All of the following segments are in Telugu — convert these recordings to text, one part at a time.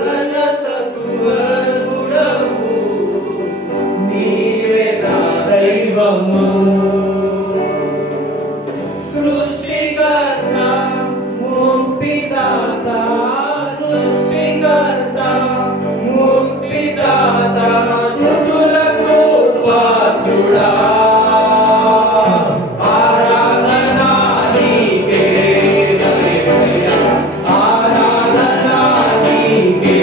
ఘనతకు అర్హుడవు, నీవే నా దైవము. సృష్టికర్త ముక్తిదాత, సృష్టికర్త ముక్తిదాత, స్తుతులకు పాత్రుడా, ఆరాధన నీకే, ఆరాధన నీకే.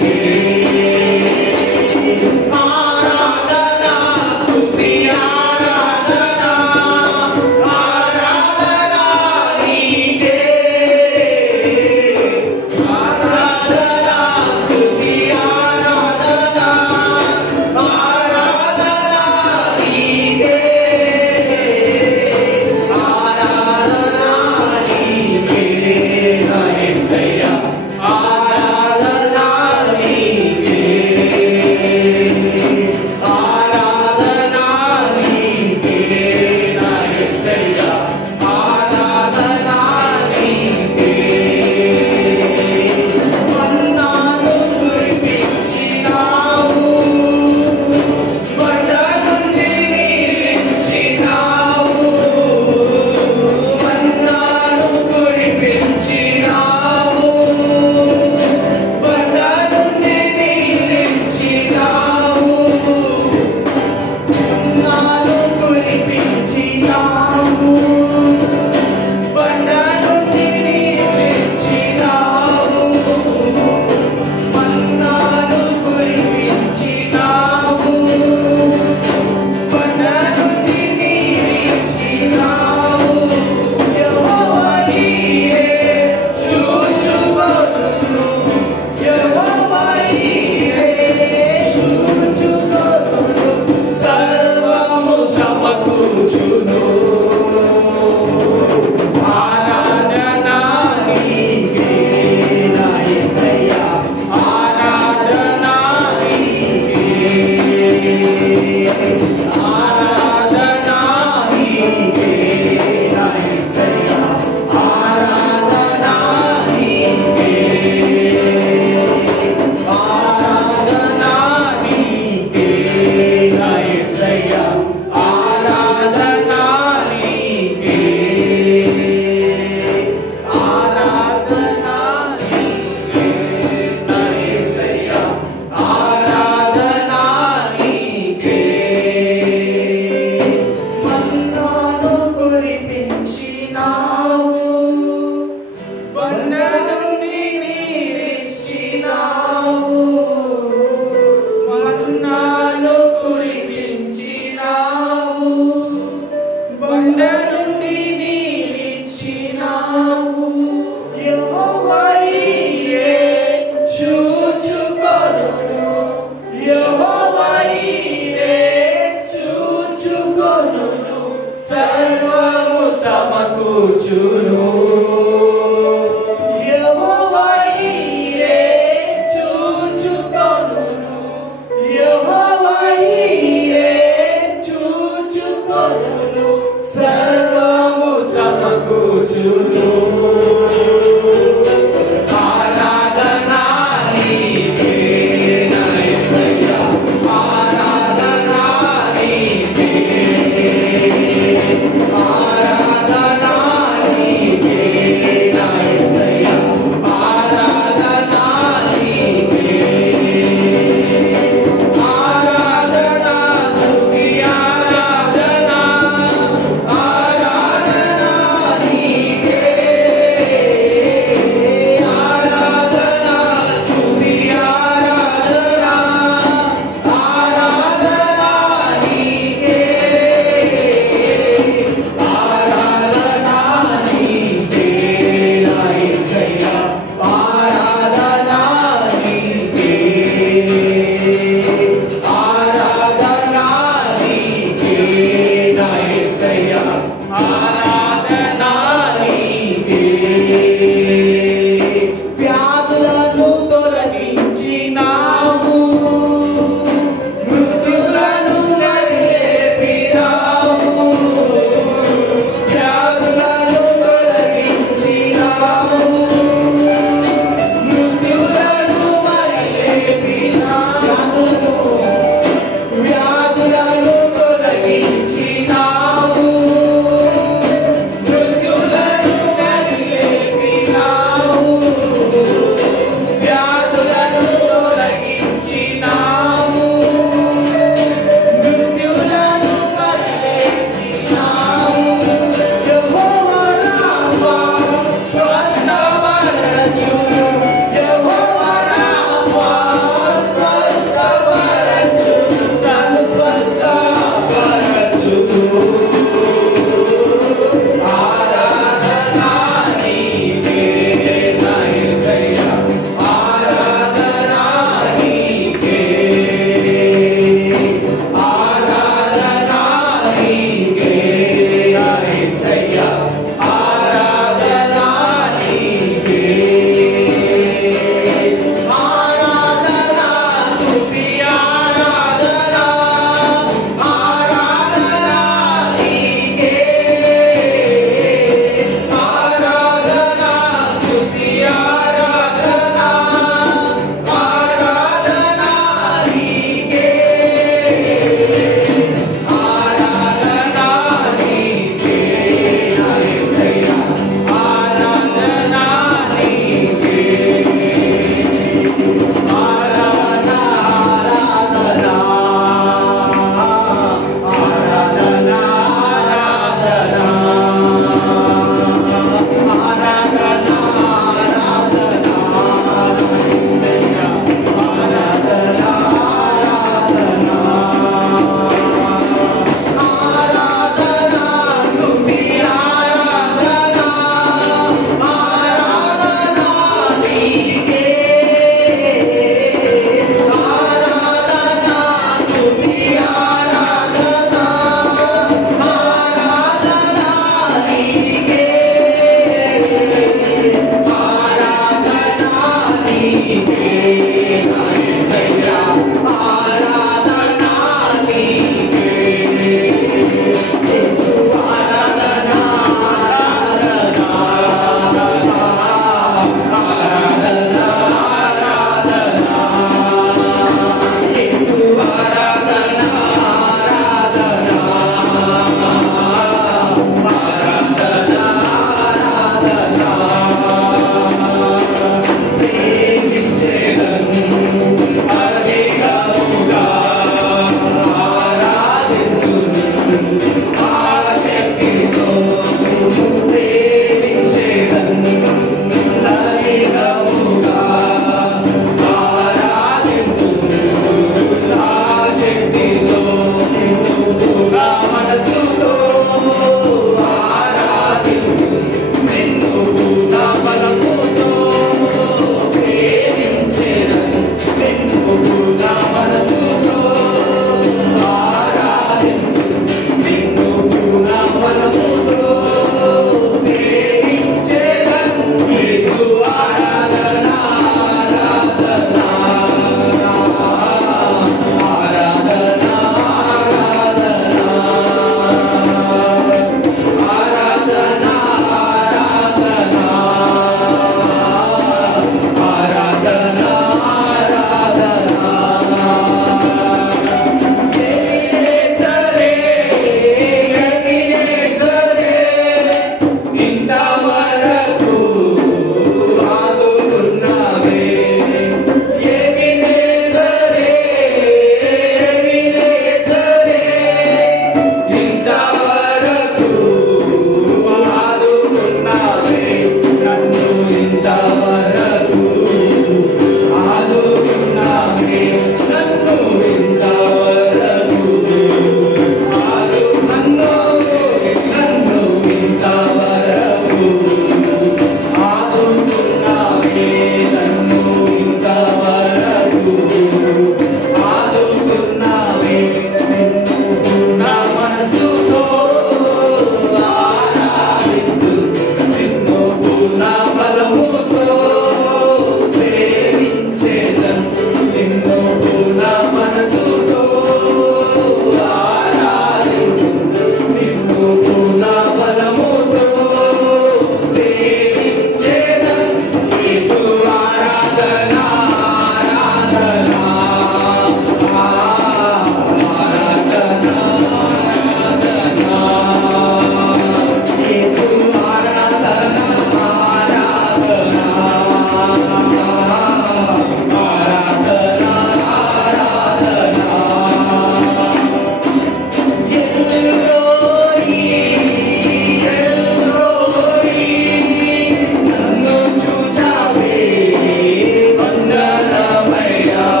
వందనమయ్యా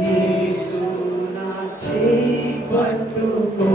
Yesu na పట్టుకో.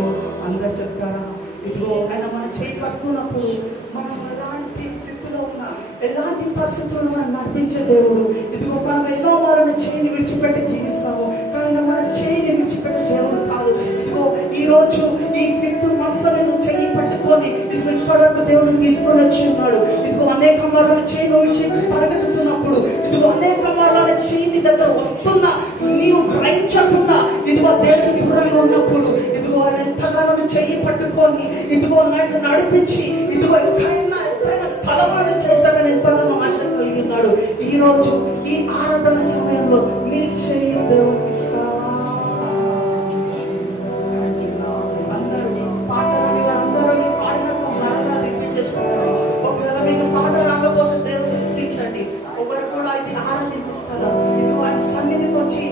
అందరూ చెప్తారా? ఇదిగో ఆయన మన చేయి పట్టుకున్నప్పుడు మనం ఎలాంటి స్థితిలో ఉన్నా, ఎలాంటి పరిస్థితుల్లో మనం నడిపించే దేవుడు. ఇదిగో మనం ఎన్నో వారిని చేయిని విడిచిపెట్టి జీవిస్తాము, కానీ మన చేయిని విడిచిపెట్టే దేవుడు కాదు. ఇదిగో ఈ రోజు ఈ క్రీస్తు మనసులో నువ్వు చేయి పట్టుకొని ఇదిగో ఇప్పటివరకు దేవుడిని తీసుకొని వచ్చి ఉన్నాడు. ఇదిగో అనేక మార్గాల చేయి విడిచి పరిగెత్తుతున్నప్పుడు, ఇదిగో అనేక మార్గాల చేయి దగ్గర వస్తున్నా నీవు గ్రహించకుండా ఇదిగో దేవుడికి దూరంగా ఉన్నప్పుడు ఇదిగో ఆయన ఎంతగానో చెయ్యి పట్టుకొని ఇదిగో నడిపించి ఇదిగో ఎత్తైన స్థలమాన్ని చేస్తాడని ఎంతగానో ఆశ కలిగి ఉన్నాడు. ఈ రోజు ఈ ఆరాధన సమయంలో నీ చేయి దేవుడికి ఇస్తావా? అందరూ పాటలు అందరూ పాడినప్పుడు బాగా రిపీట్ చేసుకుంటారు. ఒకవేళ మీకు పాట రాకపోతే దేవుడు స్థుతించండి. ఒకరు కూడా ఇది ఆరాధిస్తారు. ఇదిగో ఆయన సన్నిధికి వచ్చి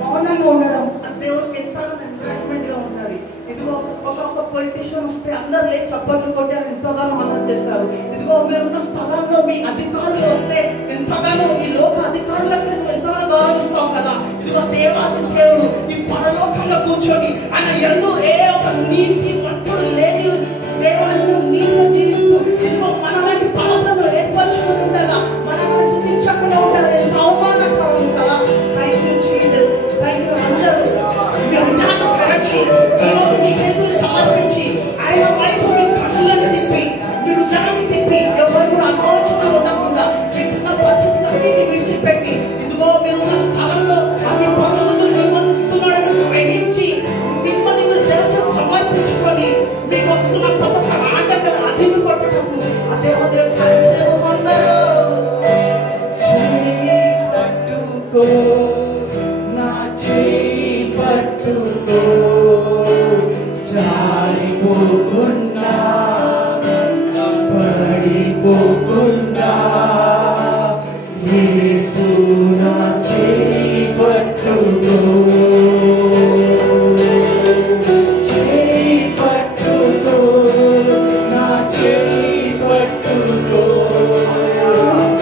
మౌనంగా ఉండడం దేవుడికి ఎంతగానో ఎంకరేజ్మెంట్ గా ఉన్నది. ఇదిగో ఒక పొలిటీషియన్ వస్తే అందరు లేచి చప్పట్లు కొట్టి అని ఎంతగానో ఆనంద చేస్తారు. ఇదిగో మీరున్న స్థలంలో మీ అధికారులు వస్తే ఎంతగానో ఈ లోక అధికారులకు నువ్వు ఎంతగానో గౌరవిస్తావు కదా. ఇదిగో దేవాది దేవుడు ఈ పరలోకంలో కూర్చొని ఆయన ఎన్నో ఏ ఒక నీతి మంత్రుడు లేని దేవాలను నీతిలో జీవిస్తూ ఇదిగో మనలాంటి పాత్రలు ఏర్పరచుకుంటుండగా మనం స్థుతించకుండా ఉంటారు. ఎంత అవమానకరం కదా. అందరూ మీరు జ్ఞానం కరచి ఈరోజు మీ చేతులు సమర్పించి ఆయన వైపు మీ కన్నులను తిప్పి మీరు దాన్ని తిప్పి ఎవరు కూడా ఆలోచన ఉండకుండా చెట్టున్న పరిస్థితులన్నింటినీ విడిచిపెట్టి ఇదిగో మీరున్న స్థలంలో అన్ని పరిస్థితులు నిబంధిస్తున్నాడని గ్రహించి మిమ్మల్ని మీరు దేవచం సమర్పించుకొని మీకు వస్తున్న తప్పక ఆటలు అదిమి కొట్టటప్పుడు అదే అందరూ పట్టుకో నా చేయి పట్టుకో, జారిపోకుండా పడిపోకుండా యేసు నా చేయి పట్టుకో, చేయి పట్టుకో నా చేయి పట్టుకో,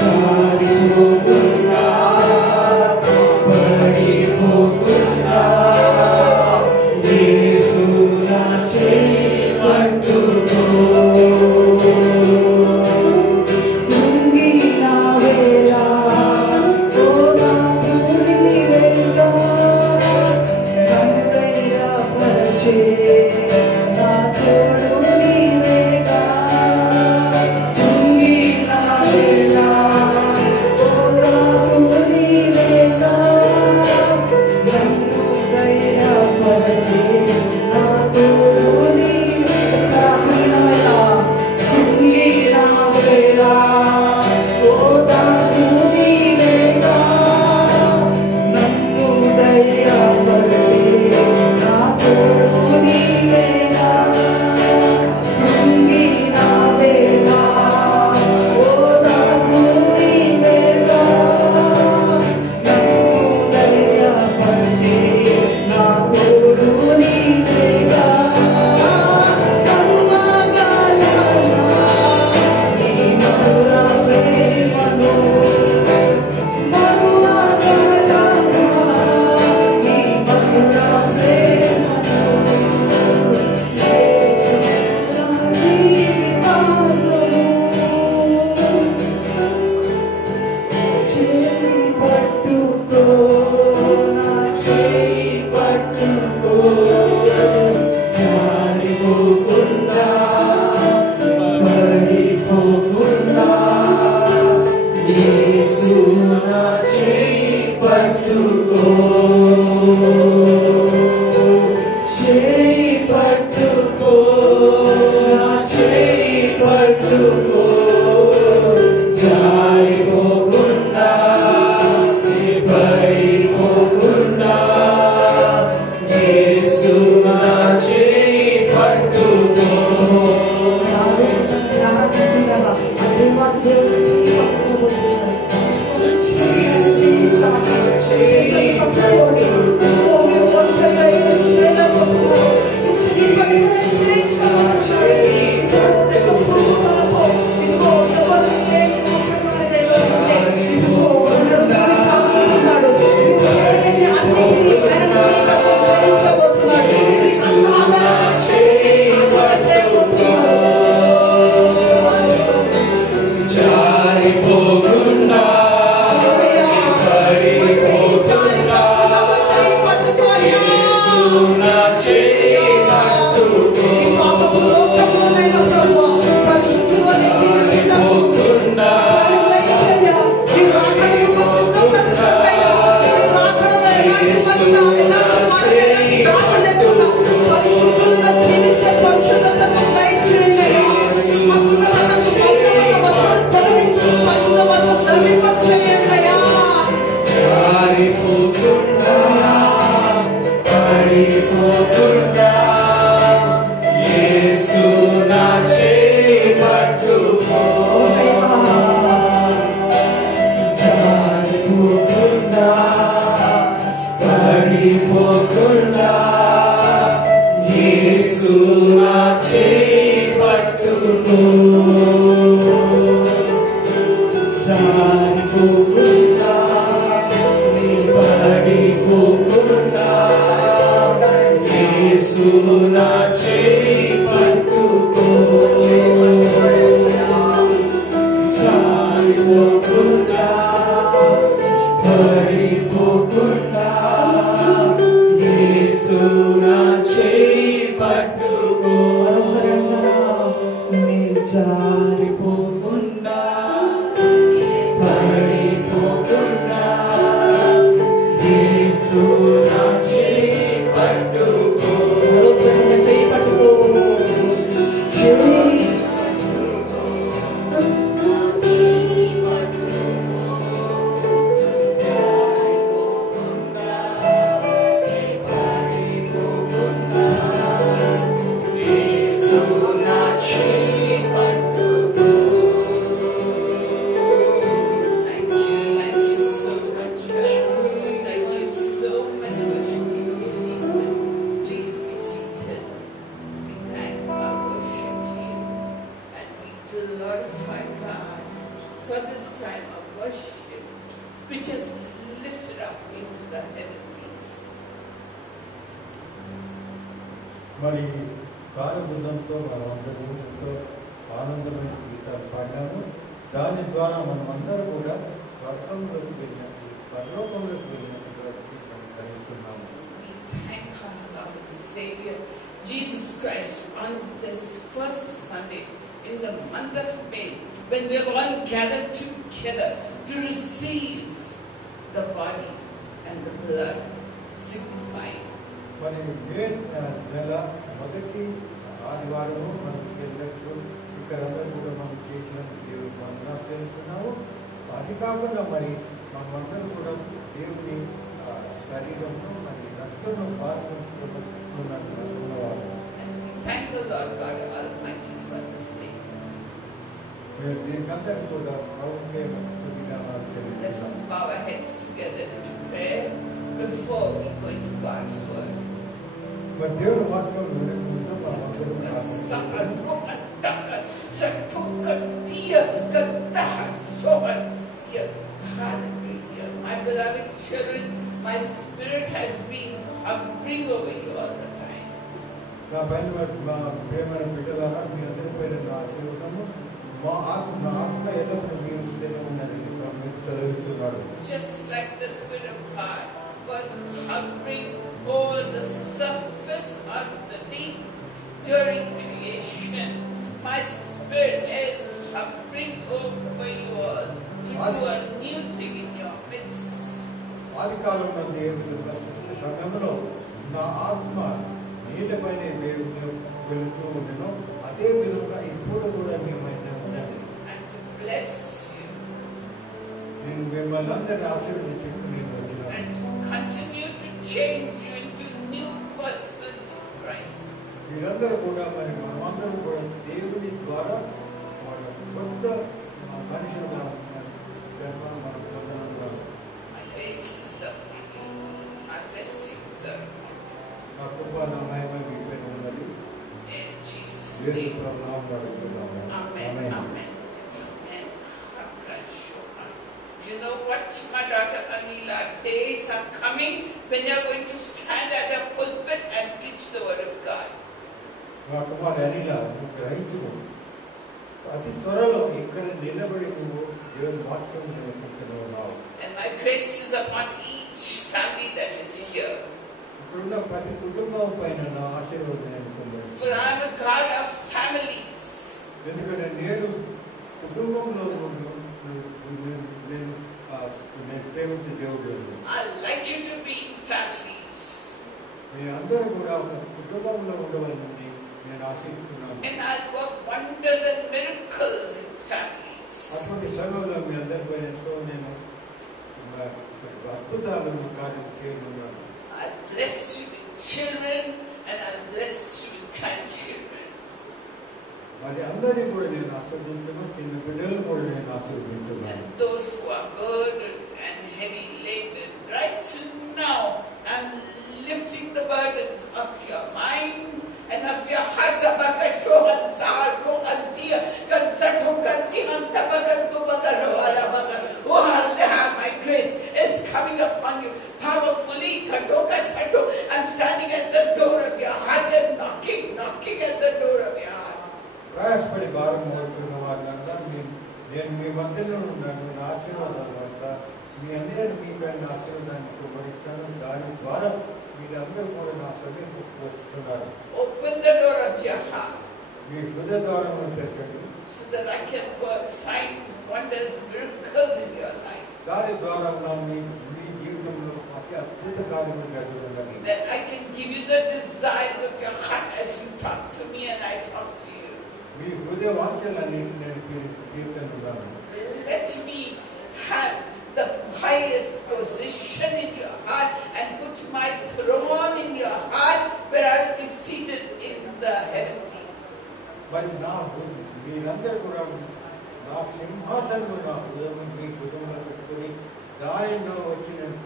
జారిపోకుండా పడిపోకుండా యేసు నా చేయి పట్టుకో. కుంగిన వేళ ఓ నా ధైర్యపరిచే నా తోడు నీవేగా. కుంగిన వేళ ఓ నా నీవేగా, నన్ను ధైర్యపరిచే నా తోడు నీవేగా. కుంగిన వేళ ఓ నా నీవేగా, నన్ను ధైర్యపరిచే నా తోడు నీవేగా. చేయి పట్టుకో. ఈ పాపపు లోకంలోనైనా ప్రభువా పరిశుద్ధులనే జీవించకుండా దయచేయ. ఈ రాకడకు సిద్ధపరచండి. ఈ రాకడలో ఎలాంటి దాగు లేకుండా పరిశుద్ధులుగా జీవించే పరిశుద్ధతను దయచేయండి. మాకున్న వస్తువులు తొలగించి పరిశుద్ధ వస్తువు ధరింపచేయండి అయ్యా. జారిపోకుండా పడిపోకుండా యేసు నా చేయి పట్టుకో. జారిపోకుండా పడిపోకుండా యేసు నా చేయి పట్టుకో. జారిపోకుండా పడిపోకుండా యేసు నా చేయి పట్టుకో. జారిపోకుండా పడిపోకుండా యేసు నా చేయి పట్టుకో. జారిపోకుండా పడిపోకుండా యేసు నా చేయి పట్టుకో. చేయి పట్టుకో. చేయి యేసు నా చేయి పట్టుకో. Thank you so much. Thank you so much. Please be seated. Please be seated. We thank our worship team and we glorify God for this time of worship which has lifted up into the heavenlies. మరి కాలబృందంతో మనమందరూ ఎంతో ఆనందమైన గీతాలు పాడాము. దాని ద్వారా మనమందరూ కూడా స్వర్గంలోకి వెళ్ళినట్టు పరలోకంలోకి వెళ్ళినట్టుగా మనం గ్రహిస్తున్నాము. We thank our Lord and Savior Jesus Christ on this first Sunday in the month of May when we have all gathered together to receive the body and the blood signifying. మరి మే నెల మొదటి ఆదివారము మనం వెళ్ళినట్టు ఇక్కడందరూ కూడా మనం చేసినట్టు దేవుడు మనం చేస్తున్నాము. అది కాకుండా మరి మనమందరం కూడా దేవుని శరీరంలో మరి రక్తంలో పాల్గొంచుకున్నవారు. And we thank the Lord God Almighty for this day. మేము దీనికంతటి కూడా ప్రభుత్వ విధానాలు Let us చెల్లిస్తున్నాము. bow our heads together in prayer before we go into God's word. మరి దేవుని వాక్యం వినకుండా మనమందరం Hallelujah. My beloved children, my spirit has been hovering over you all the time. నా పైన మా ప్రేమైన బిడ్డలారా మీ అందరి పైన నా ఆశీర్వాదము మా ఆత్మ ఎల్లప్పుడూ మీ ఉదయం ఉన్నది మీరు చదువుతున్నాడు. Just like the Spirit of God was hovering over the surface of the deep during creation, my spirit is hovering over you all to do a new thing in your midst. ఆది కాలంలో దేవుని సృష్టి సంఘంలో నా ఆత్మ నీళ్ళపైన వెళుతూ ఉండను. అదే విధంగా ఇప్పుడు కూడా మేమైనా ఉన్నది. And to bless you నేను మిమ్మల్ని అందరినీ ఆశీర్వదించి నేను వచ్చిన and to continue to change you into new persons in Christ. మీరందరూ కూడా మరి మనమందరం కూడా దేవుని ద్వారా మన కొత్త మనుషులు జన్మ మనం పొందడం. My grace is upon you. My blessings are upon నా కృప నా మహిమ మీపైన ఉన్నది. you. In Jesus' Yesu name. ప్రభువు నామములో అడుగుతున్నాము. Amen. Amen. Amen. Amen. Do you know what, my daughter Anila? Days are coming when you're going to stand at a pulpit and teach the word of God. నా కుమారు అనిల నువ్వు గ్రహించుకో. అతి త్వరలో ఇక్కడ నిలబడి నువ్వు దేవుని వాక్యం నేర్పించనున్నావు. And my grace is upon each family that is here. ఇప్పుడున్న ప్రతి కుటుంబం పైన నా ఆశీర్వాదం నేను పొందాను. For I am a God of families. ఎందుకంటే నేను కుటుంబంలో నేను ప్రేమించే దేవుడు. I like you to be in families. మీ అందరూ కూడా ఒక కుటుంబంలో ఉండవాలని నేను ఆశిస్తున్నాను. And I'll work wonders and miracles in families. అటువంటి సమయంలో మీ అందరిపై ఎంతో నేను అద్భుతాలను కార్యం చేయనున్నాను. I'll bless you with children and I'll bless you with grandchildren. మరి అందరినీ కూడా నేను ఆశీర్వదించను, చిన్న బిడ్డలను కూడా నేను ఆశీర్వదించున్నాను. And those who are burdened and heavy laden, right now, I'm lifting the burdens of your mind and of your heart. My grace is coming upon you powerfully. I'm standing at the door of your heart and knocking at the door of your heart. ప్రయాసపడి భారం మోస్తున్న వారినంతా నేను మీ మధ్యలో ఉన్నాను. నా ఆశీర్వాదాల వల్ల మీ అందరినీ మీ పైన ఆశీర్వాదాన్ని ఇవ్వబడిస్తాను. దాని ద్వారా మీరందరూ కూడా నా సమీపకు వస్తున్నారు. Open the door of your heart మీ హృదయ ద్వారం తెరచండి. so that I can work signs, wonders, miracles in your life. దాని ద్వారా మీ జీవితంలో అతి అద్భుత కార్యములు జరుగుతుందని. That I can give you the desires of your heart as you talk to me and I talk to you. మీ హృదయ వాంఛలన్నింటినీ నేను తీర్చనున్నాను. Let me have the highest position in your heart and put my throne in your heart where I will be seated in the heavenlies. మరి మీరందరూ కూడా నా సింహాసనం నా హృదయం మీ హృదయంలో పెట్టుకుని దానిలో వచ్చి నేను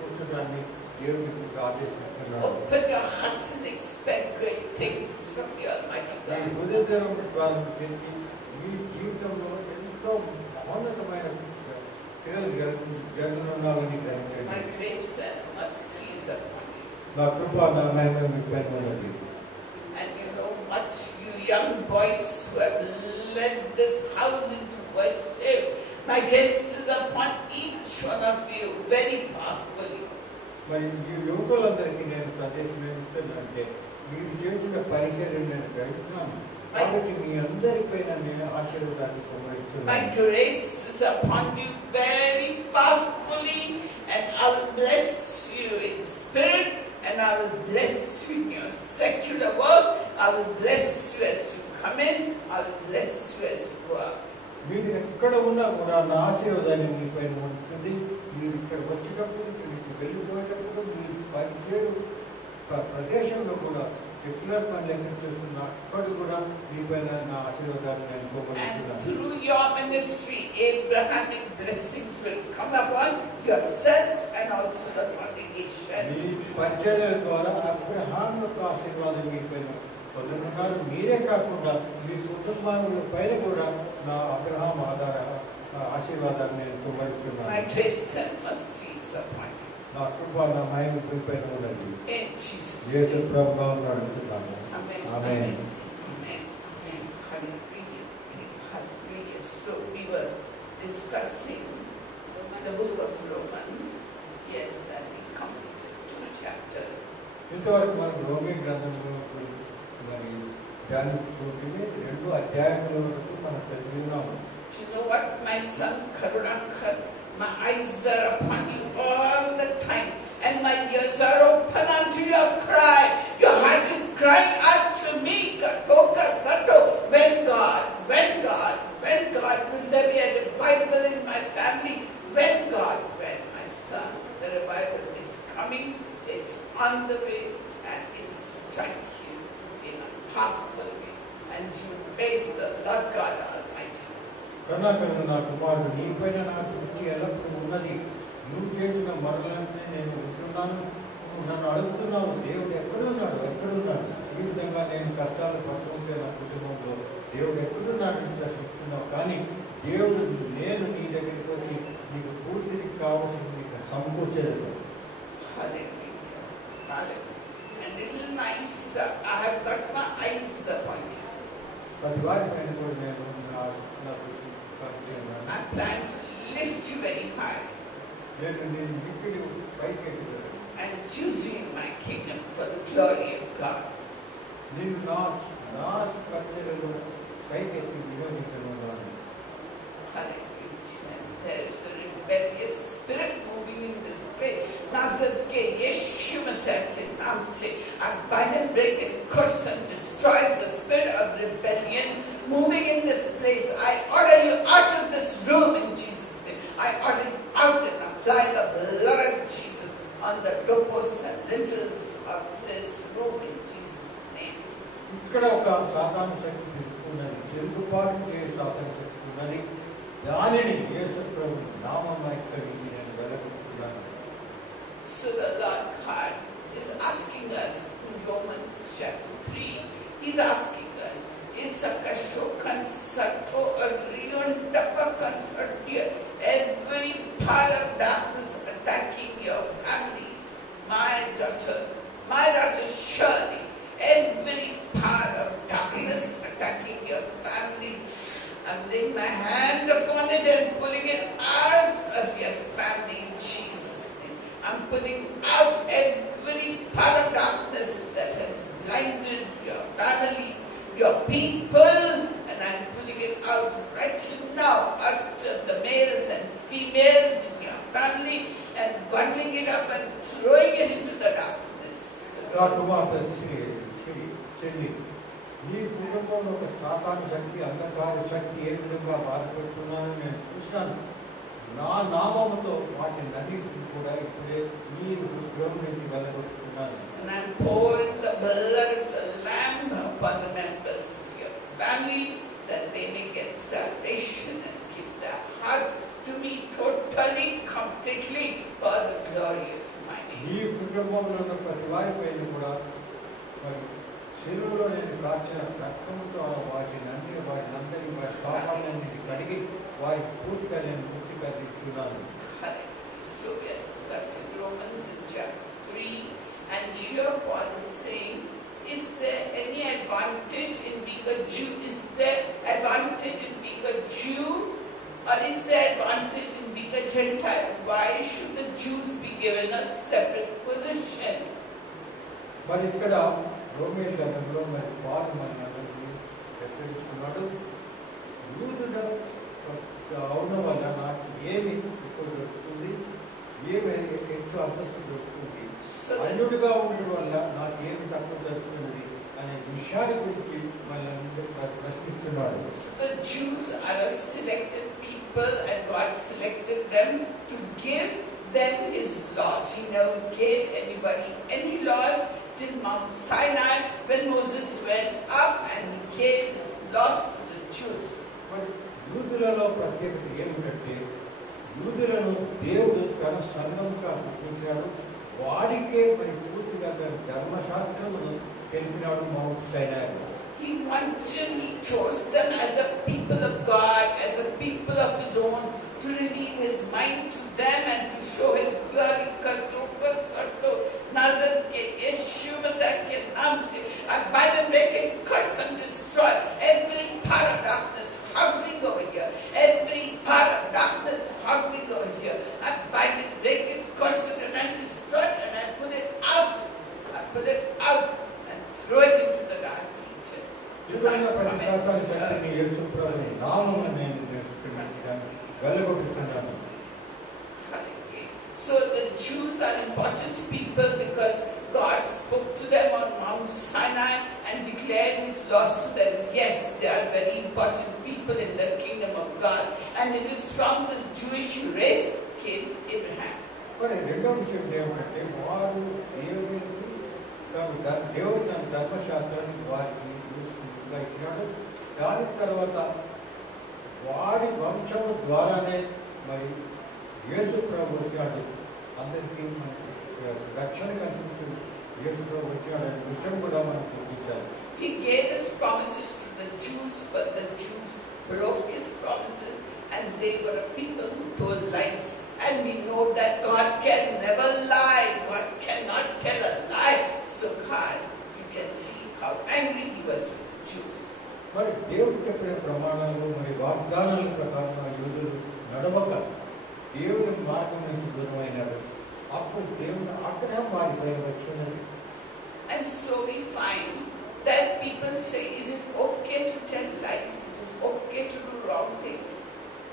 కూర్చోడాన్ని దేవునికి ఆదేశిస్తున్నాను. Open your hearts and expect great things from the Almighty ఈ God. హృదయ ద్వారం చేసి మీ జీవితంలో ఎంతో మౌనతమైన క్రియలు జరగనున్నావని గ్రహించండి. My grace and mercy is upon you. నా కృప నా మహిమ మీ పైన ఉన్నది. And you know what, you young boys who have led this house into worship, my grace is upon each one of you very powerfully. మరి ఈ యువకులందరికీ నేను సందేశం ఏమిస్తున్నానంటే మీరు చేసిన పరిచర్యను నేను గ్రహిస్తున్నాను. కాబట్టి మీ అందరిపైన నేను ఆశీర్వాదాన్ని My పొందుతున్నాను. grace is upon you very powerfully, and I will bless you in spirit, and I will bless you in your secular work. I will bless you as you come in. I will bless you as you go out. మీరు ఎక్కడ ఉన్నా కూడా నా ఆశీర్వాదాన్ని మీ పైన ఉంటుంది. మీరు ఇక్కడ వచ్చేటప్పుడు మీకు వెళ్ళిపోయేటప్పుడు మీ పరిచయం ప్రదేశంలో కూడా సెక్యులర్ పనులు ఎక్కడ చేస్తున్నా అక్కడ కూడా మీ పైన నా ఆశీర్వాదాన్ని నేను And పొందుతున్నాను. through your ministry, Abrahamic blessings will come upon yourselves and also the congregation. మీ పరిచర్యల ద్వారా అబ్రహాం యొక్క ఆశీర్వాదం మీ పైన పొందనున్నారు. మీరే కాకుండా మీ కుటుంబాల పైన కూడా నా అబ్రహాం ఆశీర్వాదాన్ని నేను My పొందుతున్నాను. grace and mercy is upon you. నా కృప నా మహిమ మీ పైన ఉన్నది. In Jesus' Yesu name. ప్రభువుగా అడుగుతున్నాను. Amen. Amen. Amen. Amen. Hallelujah. Hallelujah. So we were discussing the book of Romans. Yes, and we completed 2 chapters. ఇంతవరకు మనకు రోమి గ్రంథంలో మరి ధ్యానించుకుంటే 2 అధ్యాయముల వరకు మనం చదివినాము. Do you know what, my son Karunakar? My eyes are upon you all the time, and my ears are open unto your cry. Your heart is crying out to me, Katoka Sato. When God, when will there be a revival in my family? When God, when my son, the revival is coming, it's on the way, and it will strike you in a powerful way. And you praise the Lord God Almighty. Karunakaran నా కుమారుడు నీ పైన నా దృష్టి ఎల్లప్పుడూ ఉన్నది. నువ్వు చేసిన మరలంటే నేను వింటున్నాను. నువ్వు నన్ను అడుగుతున్నావు, దేవుడు ఎక్కడున్నాడు. ఈ విధంగా నేను కష్టాలు పడుతుంటే నా కుటుంబంలో దేవుడు ఎక్కడున్నాడు ప్రశ్నిస్తున్నావు. కానీ దేవుడు నేను నీ దగ్గరికి వచ్చి నీకు పూర్తికి కావాల్సింది నీకు సమకూర్చలేదు. Hallelujah. Hallelujah. And little nice, I have got my eyes upon you. ప్రతి వారి పైన కూడా నేను నా దృష్టి పడుతున్నాను. I plan to lift you very high. నేను విక్కిడి పైకి ఎక్కిపోయాను. And and use you in my kingdom for the glory of God. నేను నా స్ట్రక్చర్లో పైకెత్తి వినియోగించనున్నాను. Hallelujah. There is a rebellious spirit moving in this place. Nazareth ke Yeshu Messiah ke naam se I bind and break and curse and destroy the spirit of rebellion moving in this place. I order you out of this room in Jesus' name. I order you out and apply the blood of Jesus on the doorposts and lintels of this room in Jesus' name. ఇక్కడ ఒక సాతాను శక్తి ఉన్నది, తిరుగుబాటు చేసే సాతాను శక్తి ఉన్నది. దానిని యేసు ప్రభు నామమున ఇక్కడి నేను వెలగొట్టుతున్నాను. So the Lord God is asking us in Romans chapter 3, He's asking us, every part of darkness attacking your family, my daughter Shirley, every part of darkness attacking your family, I'm laying my hand upon it and pulling it out of your family in Jesus' name. I'm pulling out every part of darkness that has blinded your family, your people, and I'm pulling it out right now out of the males and females in your family and bundling it up and throwing it into the darkness. చెల్లి, ఈ కుటుంబంలో ఒక సాతాను శక్తి, అంధకార శక్తి ఏ విధంగా బాధపడుతున్నానని నేను చూసినాను. నా నామముతో వాటినన్నిటిని కూడా ఇప్పుడే మీ గృహం నుంచి వెళ్ళగొట్టుకున్నాను. And I'm pouring the blood of the Lamb upon the members of your family that they may get salvation and give their hearts to me totally, completely for the glory of my name. ఈ కుటుంబంలో ఉన్న ప్రతి వారి పైన కూడా మరి శిలువలో నేను కాచిన రక్తంతో వాటినందరి వారి పాపాలన్నింటినీ కడిగి వారి పూర్తిగా నేను ముక్తి కలిగిస్తున్నాను. So we are discussing Romans in chapter 3, and here Paul is saying, is there any advantage in being a Jew? Is there advantage in being a Jew? Or is there advantage in being a Gentile? Why should the Jews be given a separate position? మరి ఇక్కడ రోమేలు గ్రంథంలో మరి పాలు మన అందరికీ హెచ్చరిస్తున్నాడు. యూదుడు అవడం వల్ల నాకు ఏమి ఎక్కువ దొరుకుతుంది, ఏమి ఎక్కువ అంతస్తు దొరుకుతుంది, అన్యుడిగా ఉండడం వల్ల నాకు ఏమి తక్కువ దొరుకుతుంది అనే విషయాల గురించి మళ్ళీ ప్రశ్నిస్తున్నాడు. So the Jews are a selected people and God selected them to give them His laws. He never gave anybody any laws till Mount Sinai when Moses went up and he gave His laws to the Jews. మరి యూదులలో ప్రత్యేకత ఏమిటంటే యూదులను దేవుడు తన సంఘంగా గుర్తించాడు. వాడికే మరి పూర్తిగా ధర్మశాస్త్రమును తెలిపినాడు mount సైనాయిలో. He chose them as a people of God, as a people of His own, to reveal His mind to them and to show His glory. I bind and break and curse and destroy every part of darkness hovering over here. Every part of darkness hovering over here. I bind it, break it, curse it, and I destroy it, and I pull it out. I pull it out and throw it into the dark region. ప్రతి శాతాన్ని శక్తిని యేసు ప్రభుని నామమున నేను వెళ్ళగొట్టుతున్నాను. So the Jews are important people because God spoke to them on Mount Sinai and declared His laws to them. Yes, they are very important people in the kingdom of God, and it is from this Jewish race came Abraham. మరి రెండో విషయం ఏమిటంటే వారు దేవుడు తన ధర్మశాస్త్రాన్ని వారికి ఇచ్చినాడు. దాని తర్వాత వారి వంశము ద్వారానే మరి యేసు ప్రభు వచ్చాడు. అందరికీ మనకి రక్షణ కల్పించు యేసు ప్రభు వచ్చాడు అనే విషయం కూడా మనం గుర్తించాలి. He gave His promises to the Jews, but the Jews broke His promises, and they were a people who told lies. And we know that God can never lie. God cannot tell a lie. So God, you can see how angry He was with the Jews. మరి దేవుడు చెప్పిన ప్రమాణాలు మరి వాగ్దానాల ప్రకారం యూదులు నడవక దేవుని మార్గం నుంచి దూరమైనారు. అప్పుడు దేవుని ఆగ్రహం వారిపై వచ్చినది. And so we find that people say, is it okay to tell lies? It is okay to do wrong things.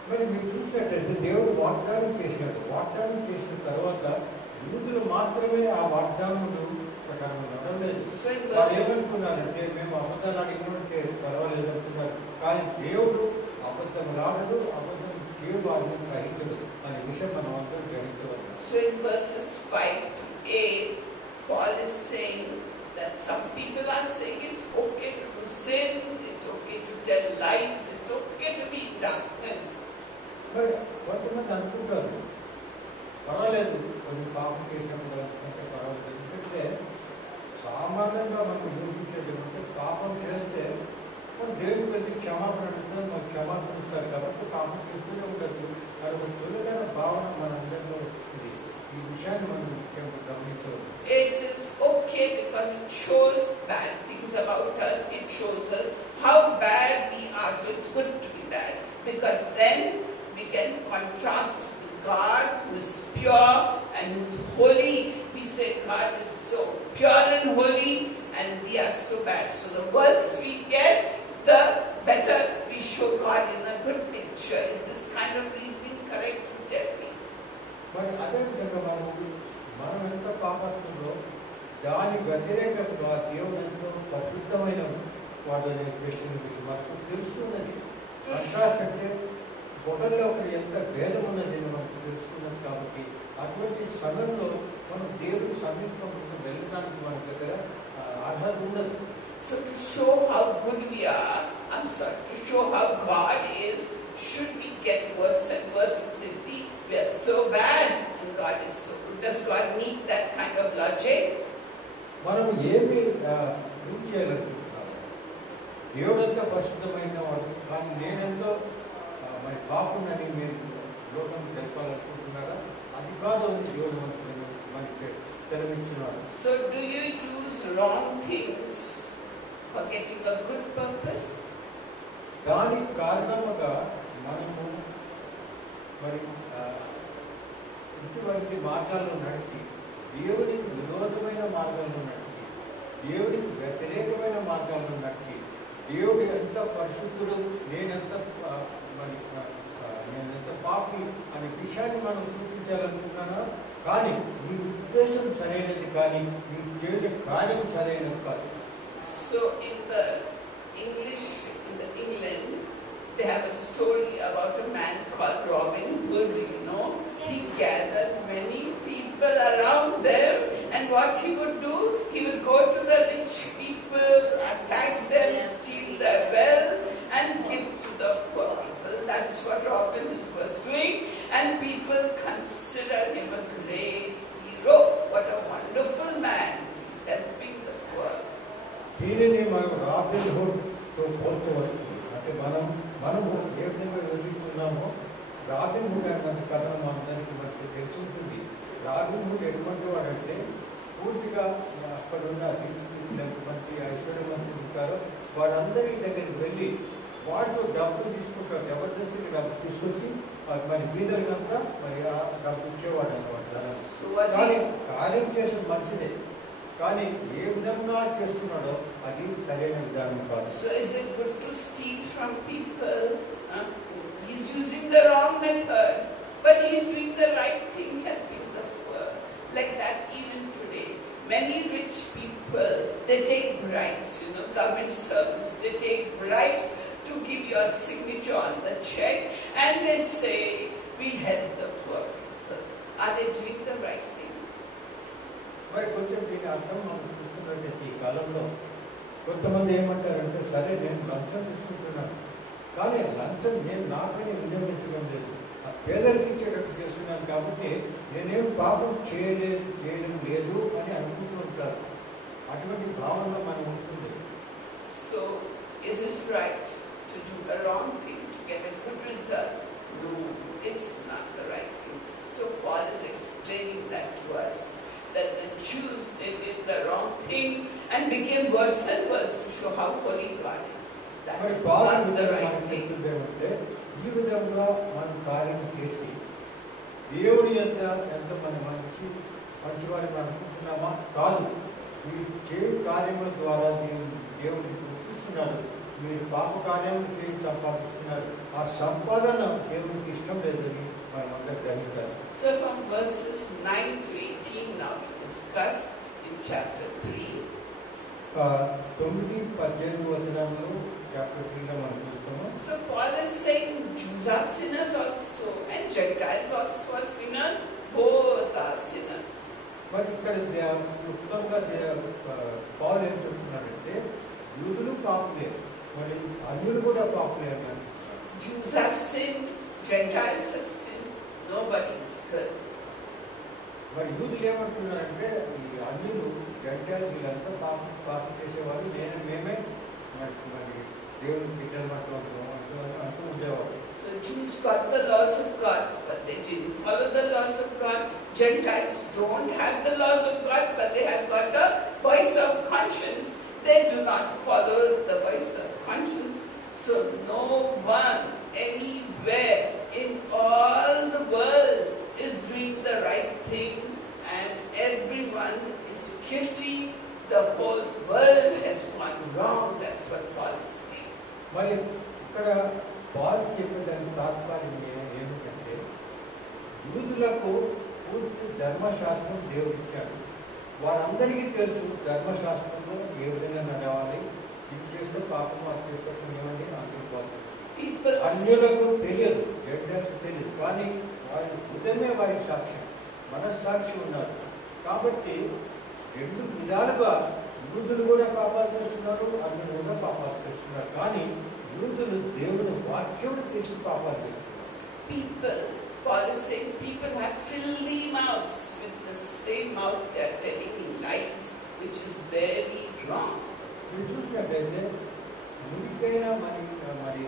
మరి మీరు చూసినట్లయితే దేవుడు వాగ్దానం చేసినాడు. వాగ్దానం చేసిన తర్వాత యూదులు మాత్రమే ఆ వాగ్దానములు ప్రకారం నడవలేదు. So in వారు verse, ఏమనుకున్నారంటే మేము అబద్ధాలు అడిగినట్టే పర్వాలేదు అనుకున్నారు. కానీ దేవుడు అబద్ధం రాడు, అబద్ధం చేయవారిని సహించడు అనే విషయం మనం అందరం గ్రహించవచ్చు. so in verses 5 to 8, Paul is saying that some people are saying it's okay to do sin, it's okay to tell lies, it's okay to be in darkness. మరి కొంతమంది అనుకుంటారు పర్వాలేదు కొన్ని పాపం చేసినప్పుడు అనుకుంటే పర్వాలేదు. ఎందుకంటే సామాన్యంగా మనం ఊహించేది ఏమంటే పాపం చేస్తే మనం దేవుని ప్రతి క్షమాపణ అడుగుతాం, మాకు క్షమాపణ ఇస్తారు కాబట్టి పాపం చేస్తూనే ఉండొచ్చు. అది ఒక చురుకైన భావన మన అందరిలో వస్తుంది. ఈ విషయాన్ని మనం ముఖ్యంగా గమనించవచ్చు. It is okay because it shows bad things about us, it shows us how bad we are, so it's good to be bad because then we can contrast with God who is pure and who is holy. We say God is so pure and holy and we are so bad. So the worse we get, the better we show God in a good picture. Is this kind of reasoning correct? Tell me. మరి అదేవిధంగా మనం ఎంత పాపంలో దాని వ్యతిరేకంగా దేవుడు ఎంతో పరిశుద్ధమైన వాడు అనే విషయం మనకు తెలుస్తున్నది. కాంట్రాస్ట్ అంటే ఒకరిలో ఒకరు ఎంత భేదం ఉన్నది మనకు తెలుస్తున్నది. కాబట్టి అటువంటి సమయంలో మనం దేవుడి సమీపంలో వెళ్ళడానికి మన దగ్గర అర్హత ఉండదు. So to show how good we are, to show how God is, should we get worse and worse and say, see, we are so bad and God is so good. Does God need that kind of logic? మనం ఏమి ప్రూవ్ చేయాలనుకుంటున్నాము? దేవుడు అంతా పరిశుద్ధమైన వాడు, కానీ నేనెంతో మరి పాపనని మీరు లోకం తెలపాలనుకుంటున్నారా? అది కాదు అని దేవుడు మనకి సెలవిచ్చినాడు. So do you use wrong things for getting a good purpose? దానికి కారణముగా మనము మరి ఇటువంటి మార్గాల్లో నడిచి దేవుడికి విరోధమైన మార్గాల్లో నడిచి దేవుడికి వ్యతిరేకమైన మార్గాల్లో నడిచి దేవుడు ఎంత పరిశుద్ధుడు, నేనెంత పాపి అనే విషయాన్ని మనం చూపించాలనుకుంటున్నాను. కానీ మీ ఉద్దేశం సరైనది, కానీ మీరు చేయడం కార్యం సరైనది కాదు. So in England, they have a story about a man called Robin Hood, you know. He gathered many people around them, and what he would do, he would go to the rich people, attack them, steal their wealth, and give to the poor people. That's what Robin Hood was doing, and people considered him a great hero. What a wonderful man, he's helping the poor. దీనిని మనం రాబిన్ హుడ్తో పోల్చవచ్చు. అంటే మనము ఏ విధంగా యోచిస్తున్నామో రాబిన్ హుడ్ అన్న కథను మనందరికీ మనకి తెలిసి ఉంటుంది. రాబిన్ హుడ్ ఎటువంటి వాడంటే పూర్తిగా అక్కడున్న ఎంతమంది ఐశ్వర్యవంతులు ఉంటారో వారందరి దగ్గరికి వెళ్ళి వాటిలో డబ్బులు తీసుకుంటారు. జబర్దస్తికి డబ్బు తీసుకొచ్చి మరి బీదరికంతా మరి ఆ డబ్బు ఇచ్చేవాడు అనమాట. కానీ కార్యం చేసిన మంచిదే, కానీ ఏ విధంగా చేస్తున్నాడో అది సరైన విధానం కాదు. So is it good to steal from people? He's using the wrong method, but he's doing the right thing, helping the poor. Like that even today. Many rich people, they take bribes, you know, government servants, they take bribes to give your signature on the check, and they say, we help the poor people. Are they doing the right thing? మరి కొంచెం దీని అర్థం మనం చూస్తున్నట్లయితే ఈ కాలంలో కొంతమంది ఏమంటారంటే, సరే నేను లంచం తీసుకుంటున్నాను, కానీ లంచం నేను నాపైన వినియోగించడం లేదు, ఆ పేదలకు ఇచ్చేటట్టు చేస్తున్నాను కాబట్టి నేనేం పాపం చేయడం లేదు అని అనుకుంటూ ఉంటారు. అటువంటి భావన మనం ఉంటుంది. So is it right to do the wrong thing to get a good result? No, it's not the right thing. So Paul is explaining that to us, that the Jews, they did the wrong thing and became worse and worse to show how holy God is. That మరి is బాగా not the విధంగా right మనం thing. చెప్తుంది ఏమంటే, ఈ విధంగా మనం కార్యం చేసి దేవుని ఎంత మంచివారి మనం అనుకుంటున్నామా? కాదు. మీరు చేయు కార్యముల ద్వారా దేవుడిని గుర్తిస్తున్నారు. మీరు పాప కార్యములు చేసి సంపాదిస్తున్నారు. ఆ సంపాదన దేవునికి ఇష్టం లేదని మనం అందరూ గ్రహించాలి. So from verses 9 to 18 now we discuss in chapter 3. 9-18 వచనంలో చాప్టర్ 3లో మనం చూస్తాము. So Paul is saying Jews are sinners also and Gentiles also are sinners. Both are sinners. మరి ఇక్కడ క్లుప్తంగా పౌలు ఏం చెప్తున్నాడంటే యూదులు పాపులే, మరి అన్యులు కూడా పాపులే అన్నారు. Jews have sinned, Gentiles have sinned, nobody is good. మరి యూదులు ఏమంటున్నారంటే ఈ అన్యులు జంటలు వీళ్ళంతా పాపం చేసేవాళ్ళు, మేమే మరి దేవుని బిడ్డలు అంటూ ఉండేవాళ్ళు. So Jews got the laws of God, but they didn't follow the laws of God. Gentiles don't have the laws of God, but they have got a voice of conscience. They do not follow the voice of conscience. So no one anywhere in all the world is doing the right thing, and everyone is guilty. The whole world has gone wrong. That's what Paul is saying. మరి ఇక్కడ పాల్ చెప్పేదానికి తాత్పర్యం ఏమిటంటే యూదులకు పూర్తి ధర్మశాస్త్రం దేవుడు ఇచ్చాడు. వారందరికీ తెలుసు ధర్మశాస్త్రంలో ఏ విధంగా నడవాలి, ఇది చేస్తే పాపం, అది చేస్తే పుణ్యమని అనుకోవాలి. అన్యులకు తెలియదు, జడ్జెస్ తెలియదు, కానీ వారి హృదయమే వారి సాక్ష్యం, మనస్సాక్షి ఉన్నారు. కాబట్టి రెండు విధాలుగా యూదులు కూడా పాపాలు చేస్తున్నారు, అన్యులు కూడా పాపాలు చేస్తున్నారు. కానీ యూదులు దేవుని వాక్యం చేసి పాపాలు చేస్తున్నారు. Paul is saying people have filthy mouths. With the same mouth they are telling lies, which is very wrong. మీరు చూసినట్టయితే మునికైనా మరి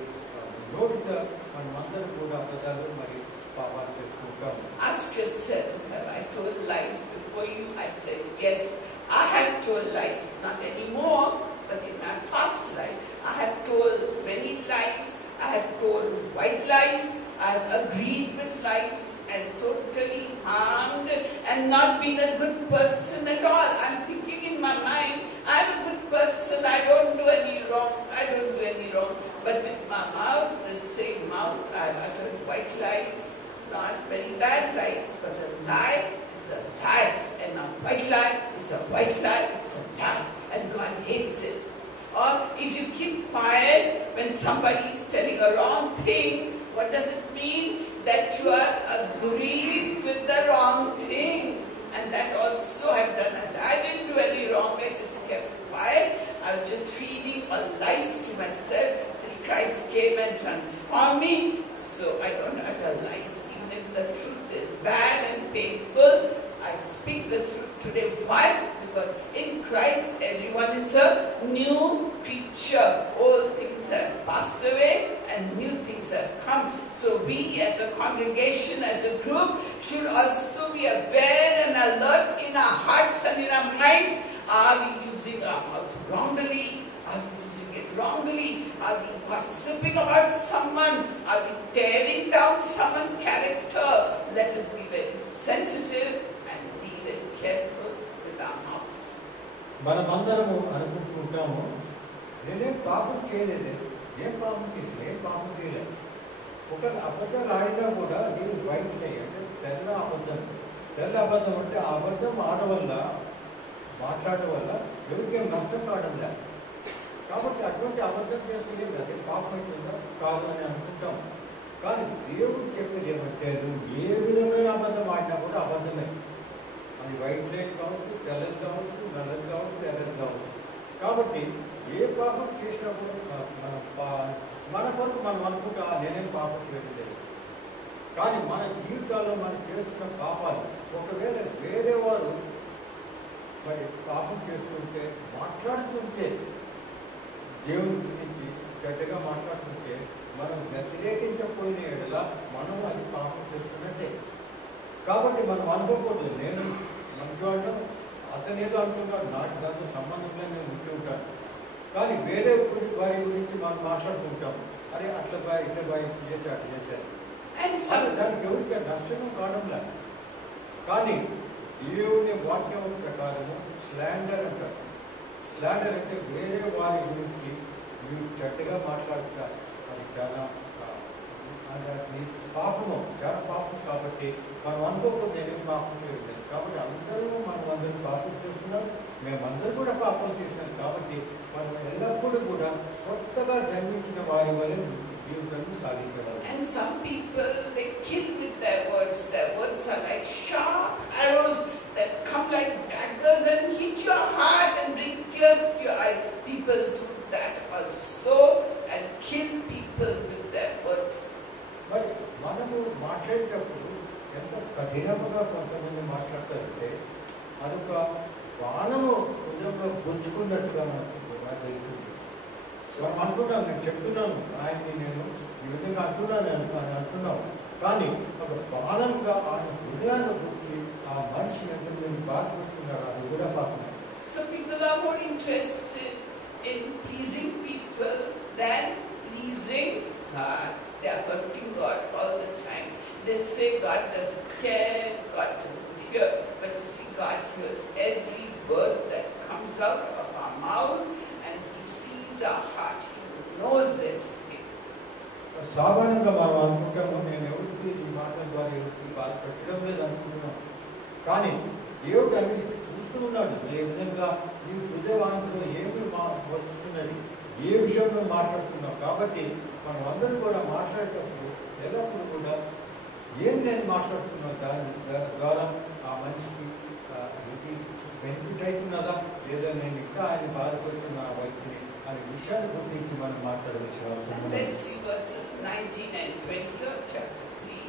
నోటితో మనమందరం కూడా అబద్ధాలు మరి పాపాలు చేసుకుంటాం. Ask yourself, have I told lies before you? I said yes, I have told lies, not anymore, but in my past life I have told many lies. I have told white lies, I have agreed with lies and totally harmed and not been a good person at all. I'm thinking in my mind, I'm a good person, I don't do any wrong, but with my mouth, the same mouth, I have uttered white lies, not very bad lies, but a lie is a lie, and a white lie is a white lie, it's a lie, and God hates it. Or if you keep quiet when somebody is telling a wrong thing, what does it mean? That you are agreed with the wrong thing. And that also I've done. I didn't do any wrong, I just kept quiet. I was just feeding all lies to myself till Christ came and transformed me. So I don't utter lies. Even if the truth is bad and painful, I speak the truth today. Why? Because in Christ everyone is a new creature. Old things have passed away and new things have come. So we as a congregation, as a group, should also be aware and alert in our hearts and in our minds. Are we using our mouth wrongly? Are we using it wrongly? Are we gossiping about someone? Are we tearing down someone's character? Let us be very sensitive and be very careful with our mouths. మనమందరము అనుకుంటుంటాము, నేనేం పాపం చేయలేదు, ఏం పాపం చేయలేదు. ఒక అబద్ధాలు ఆడినా కూడా నేను బయట అంటే తెల్ల అబద్ధం అంటే ఆ అబద్ధం మాట్లాడడం వల్ల ఎవరికేం నష్టం కావడం లేదు. కాబట్టి అటువంటి అబద్ధం చేస్తే ఏం లేదు, పాపం అవుతుందా కాదు అని అనుకుంటాం. కానీ దేవుడు చెప్పేది ఏమంటే నువ్వు ఏ విధమైన అబద్ధం ఆడినా కూడా అబద్ధమే. అది వైట్ లైన్ కావచ్చు, తెల్లది కావచ్చు, నల్లది కావచ్చు, ఎర్రది కావచ్చు. కాబట్టి ఏ పాపం చేసినప్పుడు మన కొరకు మనం అనుకుంటా నేనేం పాపం చేయలేదు. కానీ మన జీవితాల్లో మనం చేస్తున్న పాపాలు ఒకవేళ వేరేవారు మరి పాపం చేస్తుంటే మాట్లాడుతుంటే దేవుని గురించి చెడ్డగా మాట్లాడుతుంటే మనం వ్యతిరేకించకపోయిన ఎడల మనం అది పాపం చేస్తున్నట్టే. కాబట్టి మనం అనుకోకూడదు నేను మంచివాడు, అతను ఏదో అనుకుంటాడు, నాకు దాంతో సంబంధంలో నేను ఉంటూ ఉంటాను. కానీ వేరే వారి గురించి మనం మాట్లాడుతుంటాం, అరే అట్లా బాయ్ ఇట్లా బాయ్ చేశారు. And some దానికి ఎవరికి నష్టము కావడంలా. కానీ దేవుని వాక్యం ప్రకారము స్లాండర్ అంటారు. స్లాండర్ అంటే వేరే వారి గురించి మీరు చెడ్డగా మాట్లాడుతారు. అది చాలా అది పాపము, చాలా పాపం. కాబట్టి మనం అనుకోకుండా నేనేం పాపం చేయలేదు. కాబట్టి అందరూ పాపం చేస్తున్నాం, మేమందరూ కూడా పాపం చేసినాం. కాబట్టి మనం ఎల్లప్పుడూ కూడా కొత్తగా జన్మించిన వారి వల్ల జీవితాన్ని సాధించగలం. And some people, they kill with their words. Their words are like sharp arrows that come like daggers and hit your heart and bring tears to your eye. People do that also and kill people with their words. మరి మనము మాట్లాడేటప్పుడు ఎంత కఠినముగా కొంతమంది మాట్లాడతారంటే అదొక బాణము హృదయంలో పుంజుకున్నట్టుగా మనకు తెలుస్తుంది. మనం అంటున్నాం, నేను చెప్తున్నాను, ఆయన్ని నేను ఈ విధంగా అంటున్నాం. కానీ ఒక బాణంగా ఆయన హృదయాన్ని గురించి ఆ మనిషి ఎంత నేను బాధపడుతున్నారు, అది కూడా పాపమే. So people are more interested in pleasing people than pleasing God. They are hurting God all the time. They say God doesn't care, God doesn't hear. But you see, God hears every word that comes out of our mouth and He sees our heart. He knows everything. సాధారణంగా మనం అనుకుంటాము, నేను ఎవరికి ఈ మాటల ద్వారా ఎవరికి బాధ పెట్టడం లేదు అనుకుంటున్నాం. కానీ దేవుడు అన్నిటికీ చూస్తూ ఉన్నాడు. ఏ విధంగా నీ హృదయవాంతులో ఏమి వస్తున్నది, ఏ విషయంలో మాట్లాడుతున్నాం. కాబట్టి మనం అందరూ కూడా మాట్లాడేటప్పుడు ఎల్లప్పుడూ కూడా ఏం నేను మాట్లాడుతున్నా దాని ద్వారా ఆ మనిషికి ఇది బెనిఫిట్ అవుతున్నదా లేదా నేను ఇంకా ఆయన బాధపడుతున్న ఆ వ్యక్తిని అనే విషయాన్ని గురించి మనం మాట్లాడవలసిన అవసరం ఉంది. Let's see verses 19 and 20 of chapter 3.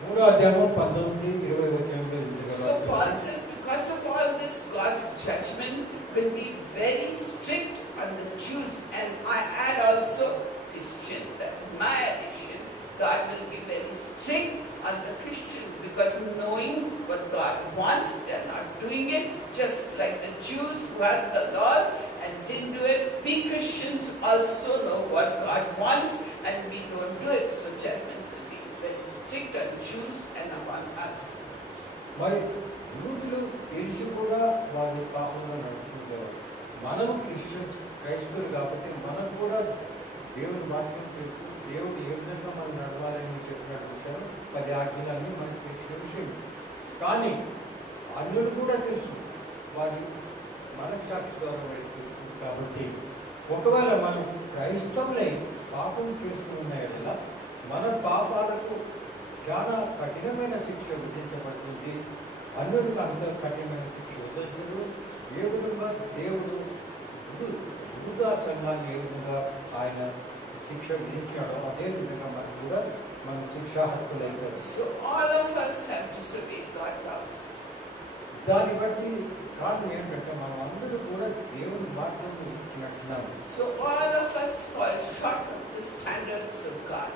3వ అధ్యాయం 19-20 వచనంలో So Paul says, because of all this, God's judgment will be very strict on the Jews, and I add also Christians. That's my addition. God will be very strict on the Christians because knowing what God wants, they're not doing it. Just like the Jews who had the law and didn't do it, we Christians also know what God wants and we don't do it. So judgment will be very strict on Jews and upon us. మరి యూదులు తెలిసి కూడా వారి పాపంలో నడుచుకుంటారు. మనం క్రిస్టియన్స్, క్రైస్తవులు కాబట్టి మనం కూడా దేవుని వాక్యం తెలుసు. దేవుడు ఏ విధంగా మనం నడవాలని చెప్పిన విషయాలు 10 ఆజ్ఞలన్నీ మనకు తెలిసిన విషయం. కానీ అన్యులు కూడా తెలుసు, వారి మనస్సాక్షి ద్వారా వారికి తెలుసు. కాబట్టి ఒకవేళ మనం క్రైస్తవులై పాపం చేస్తూ ఉన్నాయలా మన పాపాలకు చాలా కఠినమైన శిక్ష విధించబడుతుంది. అన్యులకు అంత కఠినమైన శిక్ష విధించదు. ఏ విధంగా దేవుడు యూదా సంఘాన్ని ఏ విధంగా ఆయన శిక్ష విధించాడో అదే విధంగా మనకు కూడా మనం శిక్షాహక్కులైతారు. So all of us have disobeyed God's laws. దాన్ని బట్టి కారణం ఏంటంటే మనం అందరూ కూడా దేవుని వాక్యాన్ని ఇచ్చి నడిచినాము. So all of us fall short of the standards of God.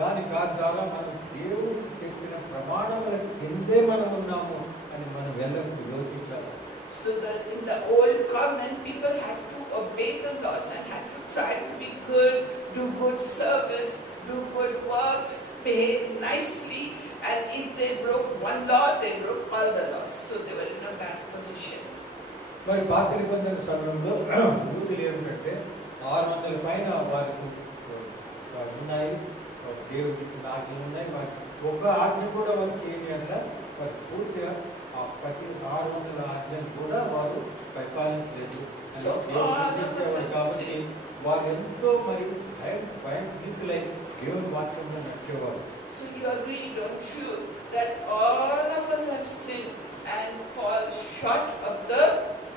దాని ద్వారా మనం దేవుడు చెప్పిన ప్రమాణములకు కిందే మనం ఉన్నాము అని మనం ఎల్లప్పుడూ యోచించాలి. So that in the old covenant, people had to obey the laws and had to try to be good, do good service, do good works, behave nicely, and if they broke one law, they broke all the laws. So they were in a bad position. మరి పాత నిబంధన సమయంలో యూదులు ఏమిటంటే 600 పైన వారికి ఉన్నాయి, దేవుడు ఇచ్చిన ఆజ్ఞలు ఉన్నాయి. మరి ఒక ఆజ్ఞ కూడా వారికి ఏమి అంటే మరి పూర్తిగా ఆ ప్రతి 600 ఆజ్ఞలు కూడా వారు పరిపాలించలేదు. కాబట్టి వారు ఎంతో మరి భయభీతులై దేవుని వాక్యంలో నడిచేవారు. So you agree, don't you, that all of us have sinned and fall short of the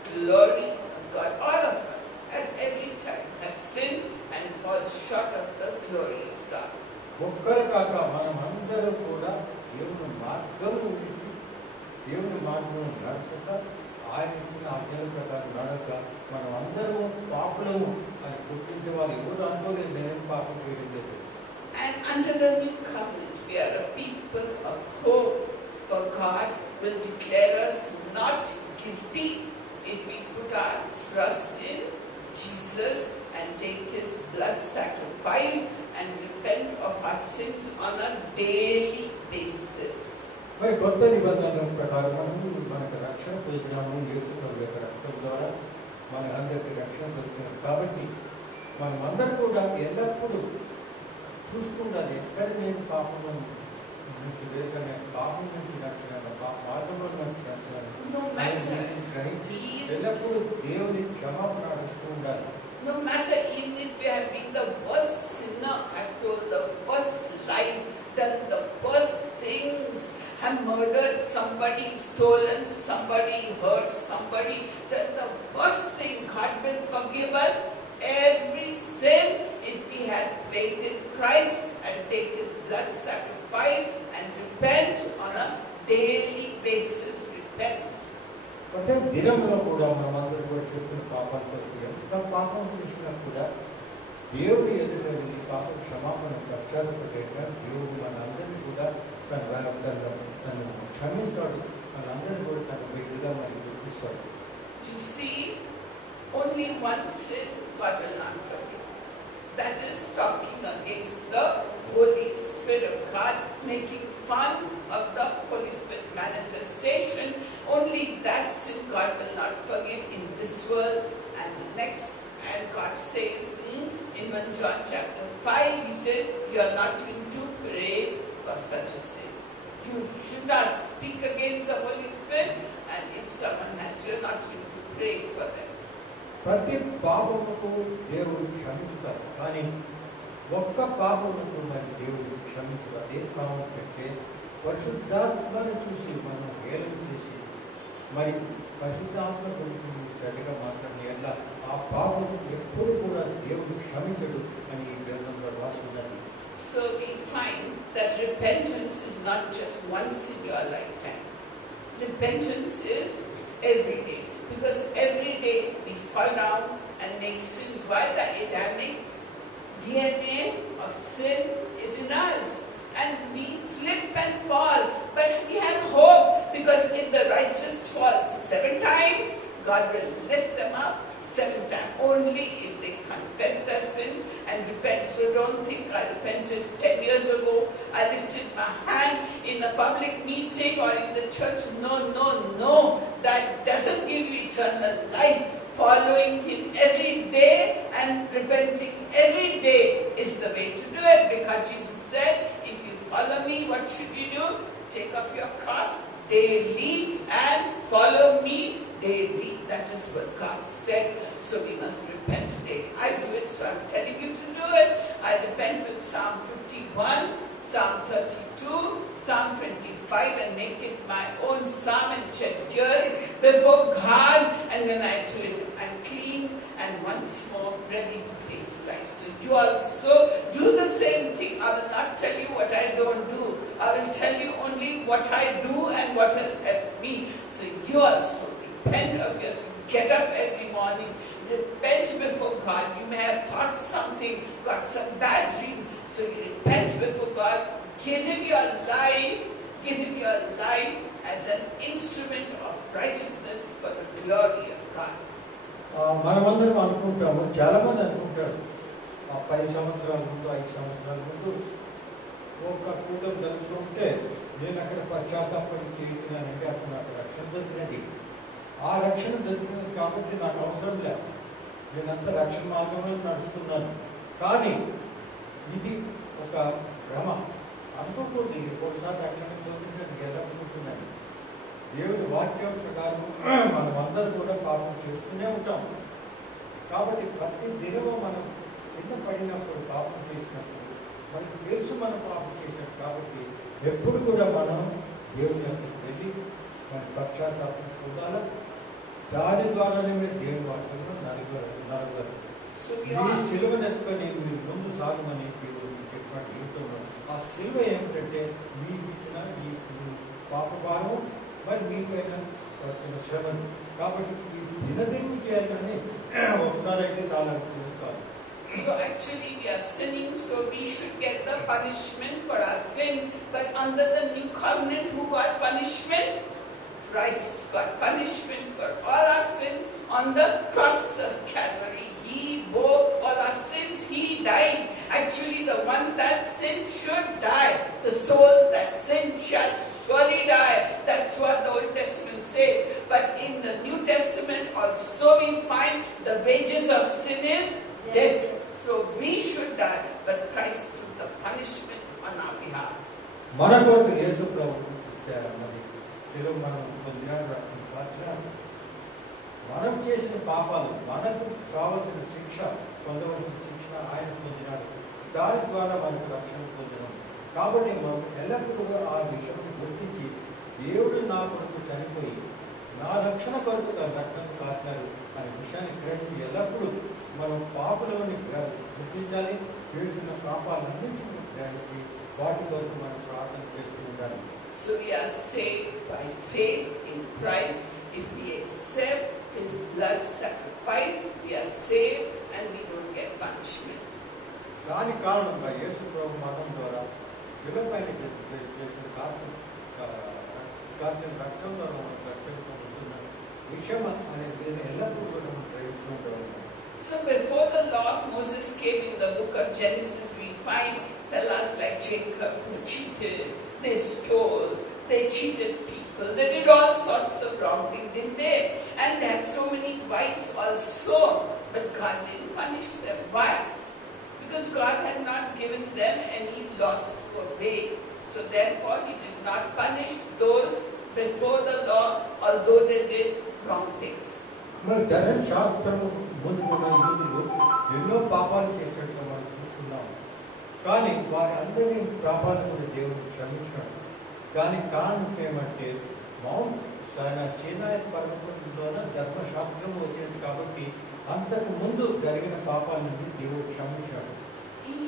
glory of God. All of us at every time have sinned and fall short of the glory of God. ఒక్కరు కాక మనం అందరూ కూడా దేవుని మార్గంలో ఉంచి దేవుని మార్గంలో నడుచుక ఆయన ఇచ్చిన ఆజ్ఞల ప్రకారం నడక మనం అందరూ పాపులము అని గుర్తించే వాళ్ళు ఎవరు అనుకోలేదు, నేనేం పాపం చేయడం లేదు. And under the new covenant, we are a people of hope, for God will declare us not guilty if we put our trust in Jesus and take His blood sacrifice and repent of our sins on a daily basis. మరి కొత్త నిబంధనల ప్రకారం మనకు రక్షణ పొందినాము. యేసు ప్రభు యొక్క రక్తం ద్వారా మనందరికీ రక్షణ పొందుతున్నాం. కాబట్టి మనమందరం కూడా ఎల్లప్పుడూ చూసుకుంటాను, ఎక్కడ నేను పాపం నుంచి వేదన, పాపం నుంచి రక్షణ, మార్గంలో నుంచి No matter, గ్రహించి ఎల్లప్పుడూ దేవుని క్షమాపణ అడుగుతూ ఉండాలి. no matter even if we have been the worst sinner, have told the worst lies, done the worst things, have murdered somebody, stolen somebody, hurt somebody, done the worst thing, God will forgive us every sin if we have faith in Christ and take His blood sacrifice and repent on a daily basis. Repent. ప్రతి దినంలో కూడా మనమందరం కూడా చేస్తున్న పాపాలతో ఎంత పాపం చేసినా కూడా దేవుడి ఎదుట వెళ్ళి పాప క్షమాపణ పశ్చాత్తపడేట దేవుడు మనందరినీ కూడా తను క్షమిస్తాడు, మనందరినీ కూడా తన బిడ్డగా మనకి గుర్తిస్తాడు. You see, only one sin God will not forgive. That is talking against the Holy Spirit of God, making fun of the Holy Spirit manifestation. Only that sin God will not forgive in this world and the next. And God says in 1 John chapter 5, He said, you are not even to pray for such a sin. You should not speak against the Holy Spirit, and if someone has, you are not even to pray for them. ప్రతి పాపముకు దేవుడు క్షమిస్తాడు, కానీ ఒక్క పాపముకు మరి దేవుడు క్షమించడు. అదే పాపం పెట్టే పరిశుద్ధాత్మను చూసి మనం హేళన చేసి మరి పరిశుద్ధాత్మ గురించి చెడ్డగా మాట్లాడిన ఎలా ఆ పాపం ఎప్పుడు కూడా దేవుడు క్షమించడు అని ఈ గ్రంథంలో రాసి ఉన్నది. So we find that repentance is not just once in your lifetime. Repentance is every day. Because every day we fall down and make sins. Why? The Adamic DNA of sin is in us. And we slip and fall. But we have hope, because if the righteous fall 7 times, God will lift them up 7 times. Only if they confess their sin and repent. So don't think I repented 10 years ago. I lifted my hand in a public meeting or in the church. No, no, no. That doesn't give you eternal life. Following Him every day and repenting every day is the way to do it. Because Jesus said, if you follow me, what should you do? Take up your cross daily and follow me daily. That is what God said. So we must repent today. I do it, so I'm telling you to do it. I repent with Psalm 51, Psalm 32, Psalm 25, and make it my own psalm and shed tears before God. And when I do it, I'm clean and once more ready to face life. So you also do the same thing. I will not tell you what I don't do. I will tell you only what I do and what has helped me. So you also repent of your sin. Get up every morning. Repent before God. You may have thought something, got some bad dream. So you repent before God. Give Him your life. Give Him your life as an instrument of righteousness for the glory of God. మనమందరం అనుకుంటాము, చాలా మంది అనుకుంటారు 10 సంవత్సరాల ముందు 5 సంవత్సరాల ముందు ఒక కూటం జరుగుతుంటే నేను అక్కడ పశ్చాత్తాపడి చేయించినానంటే అప్పుడు నాకు రక్షణ దొరికినది. ఆ రక్షణ దొరికినది కాబట్టి నాకు అవసరం లేదు, నేనంతా రక్షణ మార్గంలో నడుస్తున్నాను. కానీ ఇది ఒక భ్రమ. అనుకోకూడదు, ఒకసారి రక్షణ పొందినట్టు ఎలా అనుకుంటున్నాను. దేవుడి వాక్యం ప్రకారం మనమందరం కూడా పాపం చేస్తూనే ఉంటాం. కాబట్టి ప్రతి దినము మనం కింద పడినప్పుడు పాపం చేసినప్పుడు మనకు తెలుసు మనం పాపం చేసినట్టు. కాబట్టి ఎప్పుడు కూడా మనం దేవుని దగ్గరికి వెళ్ళి మన పశ్చాత్తాపం పొందాలి. దాని ద్వారానే మీరు దేవుని వాక్యంలో నడగలరు. మీ సిలువనెత్తుకొని మీరు ముందు సాగమని దేవుడు చెప్పిన జీవితంలో ఆ సిలువ ఏమిటంటే మీకు ఇచ్చిన ఈ పాప భారం మరి మీపైన వచ్చిన శ్రమను. కాబట్టి ఈ దినదినం చేయాలి, కానీ ఒకసారి అయితే చాలా కాదు. So actually we are sinning, so we should get the punishment for our sin. But under the new covenant, who got punishment? Christ got punishment for all our sin on the cross of Calvary. He bore all The soul that sins shall surely die. That's what the Old Testament says. But in the New Testament also we find the wages of sin is death. So we should die, but Christ took the punishment on our behalf. మన కొరకు యేసు ప్రభు ఇచ్చారు. మరి శిలువ మనం పొందినాడు, రక్తం కార్చాడు. మనం చేసిన పాపాలు, మనకు కావలసిన శిక్ష, పొందవలసిన శిక్ష ఆయన పొందినాడు. దాని ద్వారా మనకు రక్షణ పొందినాం. కాబట్టి మనం ఎల్లప్పుడూ ఆ విషయం గుర్తించి, దేవుడు నా కొరకు చనిపోయి నా రక్షణ కొరకు తన రక్తం కార్చారు అనే విషయాన్ని గ్రహించి ఎల్లప్పుడూ మనం పాపలని గుర్తించాలి. చేస్తున్న పాపాలన్నింటినీ గ్రహించి వాటి కొరకు మనం ప్రార్థన చేస్తూ ఉండాలి. So we are saved by faith in Christ. If we accept His blood sacrifice, we are saved and we don't get punishment. దాని కారణంగా యేసు ప్రభు మతం ద్వారా శిలువపైన చేసిన కార్చిన రక్తం ద్వారా మనకు రక్షణ పొందుతున్న విషయం అనేది ఎల్లప్పుడూ కూడా మనం గ్రహిస్తూ ఉంటాము. So before the law of Moses came in the book of Genesis, we find fellas like Jacob who cheated, they stole, they cheated people, they did all sorts of wrong things, didn't they? And they had so many wives also, but God didn't punish them. Why? Because God had not given them any laws to obey. So therefore He did not punish those before the law, although they did wrong things. మరి దర్శన శాస్త్రము ముందు కూడా యూదులు ఎన్నో పాపాలు చేసినట్టుగా మనం చూస్తున్నాం. కానీ వారి అందరి పాపాలను కూడా దేవుడు క్షమించాడు. దానికి కారణం ఏమంటే మౌంట్ సీనాయి పర్వతంలోన ధర్మశాస్త్రం వచ్చింది కాబట్టి అంతకు ముందు జరిగిన పాపాలను దేవుడు క్షమించాడు.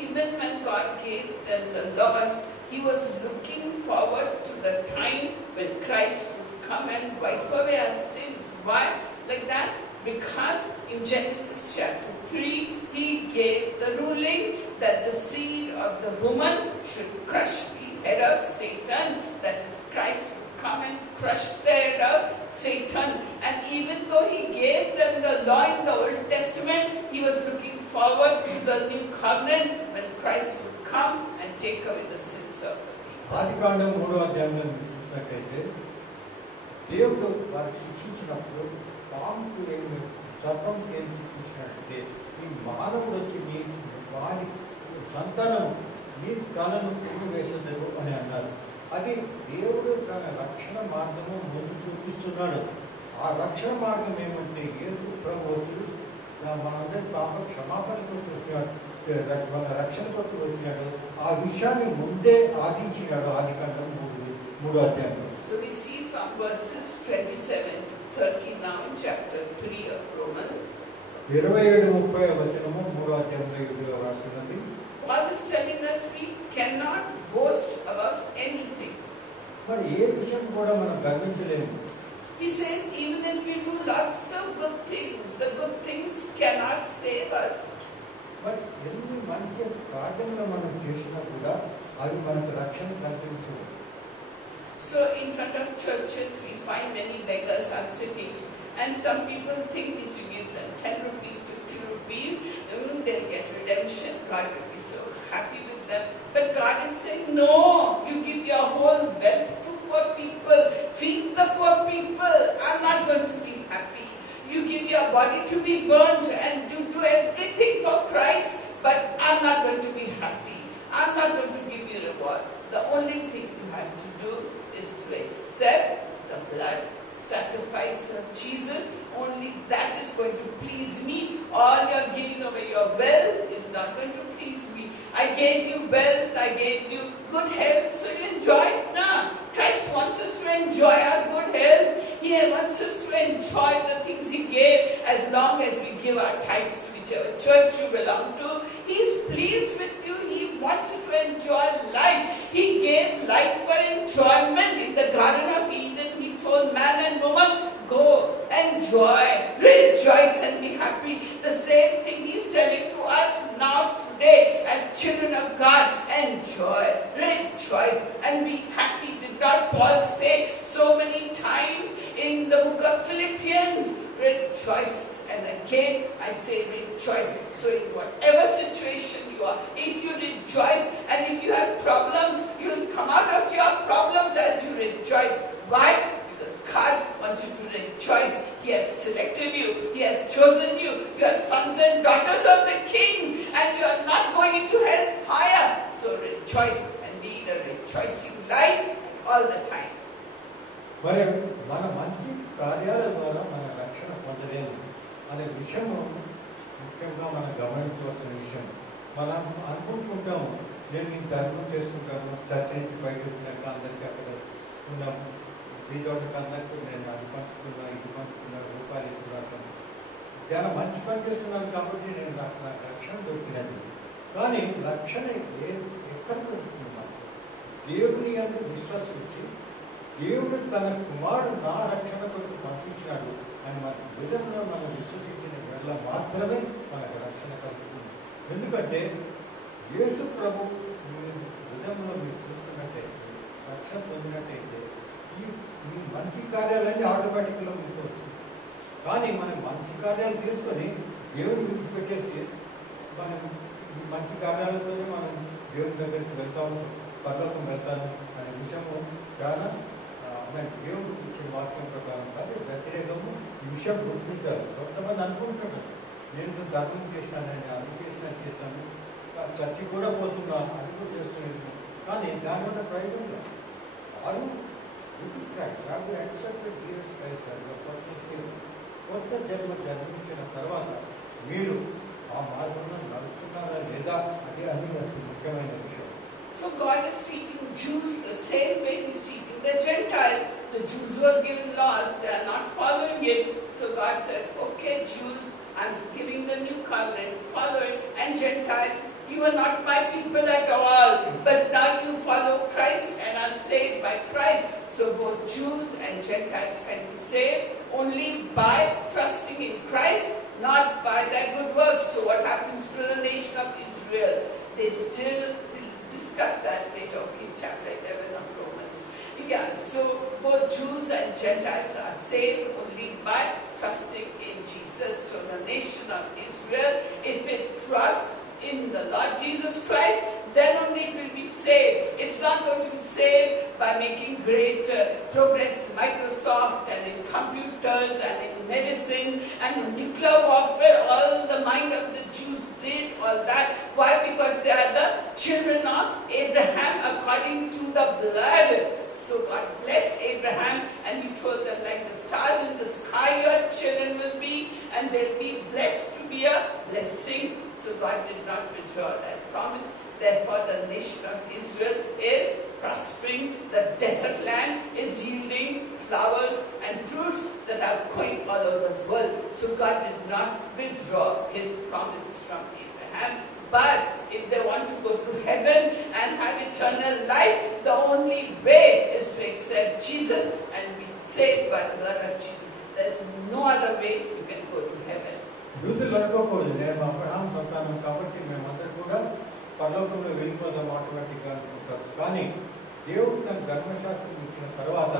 Even when God gave them the laws, He was looking forward to the time when Christ would come and wipe away our sins. Why? Like that? Because in Genesis chapter 3, He gave the ruling that the seed of the woman should crush the head of Satan. That is, Christ would come and crush the head of Satan. And even though He gave them the law in the Old Testament, He was looking forward to the new covenant when Christ would come and take away the sins of the people. ఆదికాండం 3వ అధ్యాయంలో చూసినట్లయితే దేవుడు వారికి శిక్షించినప్పుడు పాముకు ఏమి సర్పంకి ఏమి శిక్షించినట్లయితే ఈ మానవుడు వచ్చి మీ వారి సంతానము మీ కళను వేసేద్దరు అని అన్నారు. అది దేవుడు తన రక్షణ మార్గము ముందు చూపిస్తున్నాడు. ఆ రక్షణ మార్గం ఏమంటే యేసు ప్రభు వచ్చి మనందరి పాప క్షమాపణ కోసం వచ్చినాడు, మన రక్షణ కోసం వచ్చినాడు. ఆ విషయాన్ని ముందే ఆదించినాడు. ఆదికాండం 3వ అధ్యాయంలో. So we see from verses 27 to 30 now in chapter 3 of Romans. 27-30 వచనము 3వ అధ్యాయంలో రాస్తున్నది. Paul is telling us we cannot boast about anything. మరి ఏ విషయం కూడా మనం గర్వించలేము. He says even if we do lots of good things, the good things cannot save us. మరి ఎన్ని మంచి కార్యములు మనం చేసినా కూడా అవి మనకు రక్షణ కల్పించవు. So in front of churches we find many beggars are sitting, and some people think if you give them 10 rupees, 50 rupees, they'll get redemption. God will be so happy with them. But God is saying, no, you give your whole wealth to poor people, feed the poor people. I'm not going to be happy. You give your body to be burnt and you do everything for Christ, but I'm not going to be happy. I'm not going to give you reward. The only thing you have to do is to accept the blood sacrifice of Jesus. Only that is going to please me. All your giving away your wealth is not going to please me. I gave you wealth, I gave you good health, so you enjoy it now. Christ wants us to enjoy our good health. He wants us to enjoy the things He gave as long as we give our tithes to whichever church you belong to. He's pleased with you. He wants you to enjoy life. He gave life for enjoyment. In the Garden of Eden, He told man and woman, go, enjoy, rejoice and be happy. The same thing He's telling to us now today as children of God. Enjoy, rejoice and be happy. Did not Paul say so many times in the book of Philippians, rejoice? And again I say rejoice. So in whatever situation you are, if you rejoice and if you have problems, you'll Why? Because God wants you to rejoice. He has selected you. He has chosen you. You are sons and daughters of the King, and you are not going into hell fire. So rejoice and lead a rejoicing life all the time. మరి మన మంచి కార్యాల ద్వారా మన రక్షణ పొందలేము అనే విషయము ముఖ్యంగా మనం గమనించవలసిన విషయం. మనం అనుకుంటుంటాము, నేను ఈ ధర్మం చేస్తుంటాను, చర్చ నుంచి పైకి వచ్చినాక అందరికీ అక్కడ ఉన్నాం, బీదోళ్ళకి అందరికీ నేను అది పంచుతున్నా, ఇది పంచుతున్నా, రూపాయలు ఇస్తున్నాను, చాలా మంచి పని చేస్తున్నాను కాబట్టి నేను నాకు రక్షణ దొరికినది. కానీ రక్షణ ఎక్కడ దొరుకుతుందా? దేవుని అని విశ్వసించి దేవుడు తన కుమారుడు నా రక్షణ కొరకు పంపించాడు అని మన విధంలో మనం విశ్వసించిన వేళ మాత్రమే మనకు రక్షణ కలుగుతుంది. ఎందుకంటే యేసు ప్రభు విధంలో మీరు చూస్తున్నట్టయితే, రక్షణ పొందినట్టయితే ఈ మంచి కార్యాలన్నీ ఆటోమేటిక్గా మీకు వస్తుంది. కానీ మనం మంచి కార్యాలు తీసుకొని దేవుని విడిచిపెట్టేసి మనం ఈ మంచి కార్యాలతోనే మనం దేవుని దగ్గరికి వెళ్తాము, పర్లోకం వెళ్తాను అనే విషయము చాలా దేవుడు ఇచ్చిన వాక్యం ప్రకారం కాదు, వ్యతిరేకము. ఈ విషయం గుర్తించాలి. కొంతమంది అనుకుంటున్నారు, నేను ధర్మం చేశానని, అది చేశాను, చర్చి కూడా పోతున్నా, అది కూడా చేస్తున్నాను, కానీ దానివల్ల ప్రయోజనం లేదు. వారు accepted Jesus Christ as your personal savior. కొత్త జన్మ జన్మించిన తర్వాత మీరు ఆ మార్గంలో నడుస్తున్నారా లేదా అది ముఖ్యమైన విషయం. So God is treating Jews the same way He's treating the Gentiles. The Jews were given laws, they are not following it. So God said, okay Jews, I'm giving the new covenant, follow it. And Gentiles, you are not my people at all, but now you follow Christ and are saved by Christ. So both Jews and Gentiles can be saved only by trusting in Christ, not by their good works. So what happens to the nation of Israel? They still discuss that later in chapter 11 of Romans. Yeah, so both Jews and Gentiles are saved only by trusting in Jesus. So the nation of Israel, if it trusts in the Lord Jesus Christ, then only it will be saved. It's not going to be saved by making great progress in Microsoft and in computers and in medicine and in nuclear warfare. All the mind of the Jews did all that. Why? Because they are the children of Abraham according to the blood. So God blessed Abraham and He told them, like the stars in the sky your children will be, and they'll be blessed to be a blessing. So God did not withdraw that promise. Therefore the nation of Israel is prospering. The desert land is yielding flowers and fruits that are going all over the world. So God did not withdraw His promise from Abraham. But if they want to go to heaven and have eternal life, the only way is to accept Jesus and be saved by the blood of Jesus. There is no other way you can go to heaven. యూదులు అనుకోకూడదు, నేను అబ్రహాం సంతానం కాబట్టి మేమందరూ కూడా పరలోకంలో వెళ్ళిపోదాం ఆటోమేటిక్గా అనుకుంటారు. కానీ దేవుడు తన ధర్మశాస్త్రం ఇచ్చిన తర్వాత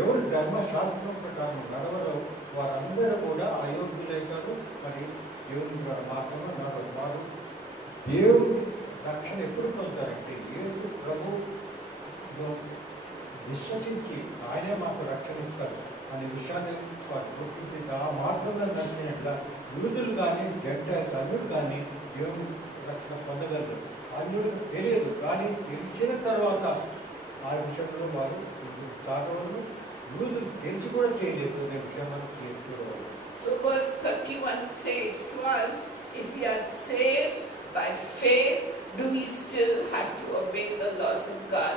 ఎవరు ధర్మశాస్త్రం ప్రకారం నడవరో వారందరూ కూడా అయోగ్యులైతారు. మరి దేవుని వారి మార్గంలో నడవరు. దేవుడు రక్షణ ఎప్పుడు పొందుతారంటే యేసు ప్రభువులో విశ్వసించి ఆయనే మాకు రక్షణ ఇస్తారు అనే విషయాన్ని వారు గుర్తించి ఆ మార్గంలో నడిచినట్ల యూదులు కానీ జంటైల్స్ అన్యులు కానీ దేవుని రక్షణ పొందగలరు. అన్యులకు తెలియదు, కానీ తెలిసిన తర్వాత ఆ విషయంలో వారు సాగవరు. యూదులు తెలిసి కూడా చేయలేదు అనే విషయం మనకు చూడవాలి. So verse 31 says to us, if we are saved by faith, do we still have to obey the laws of God?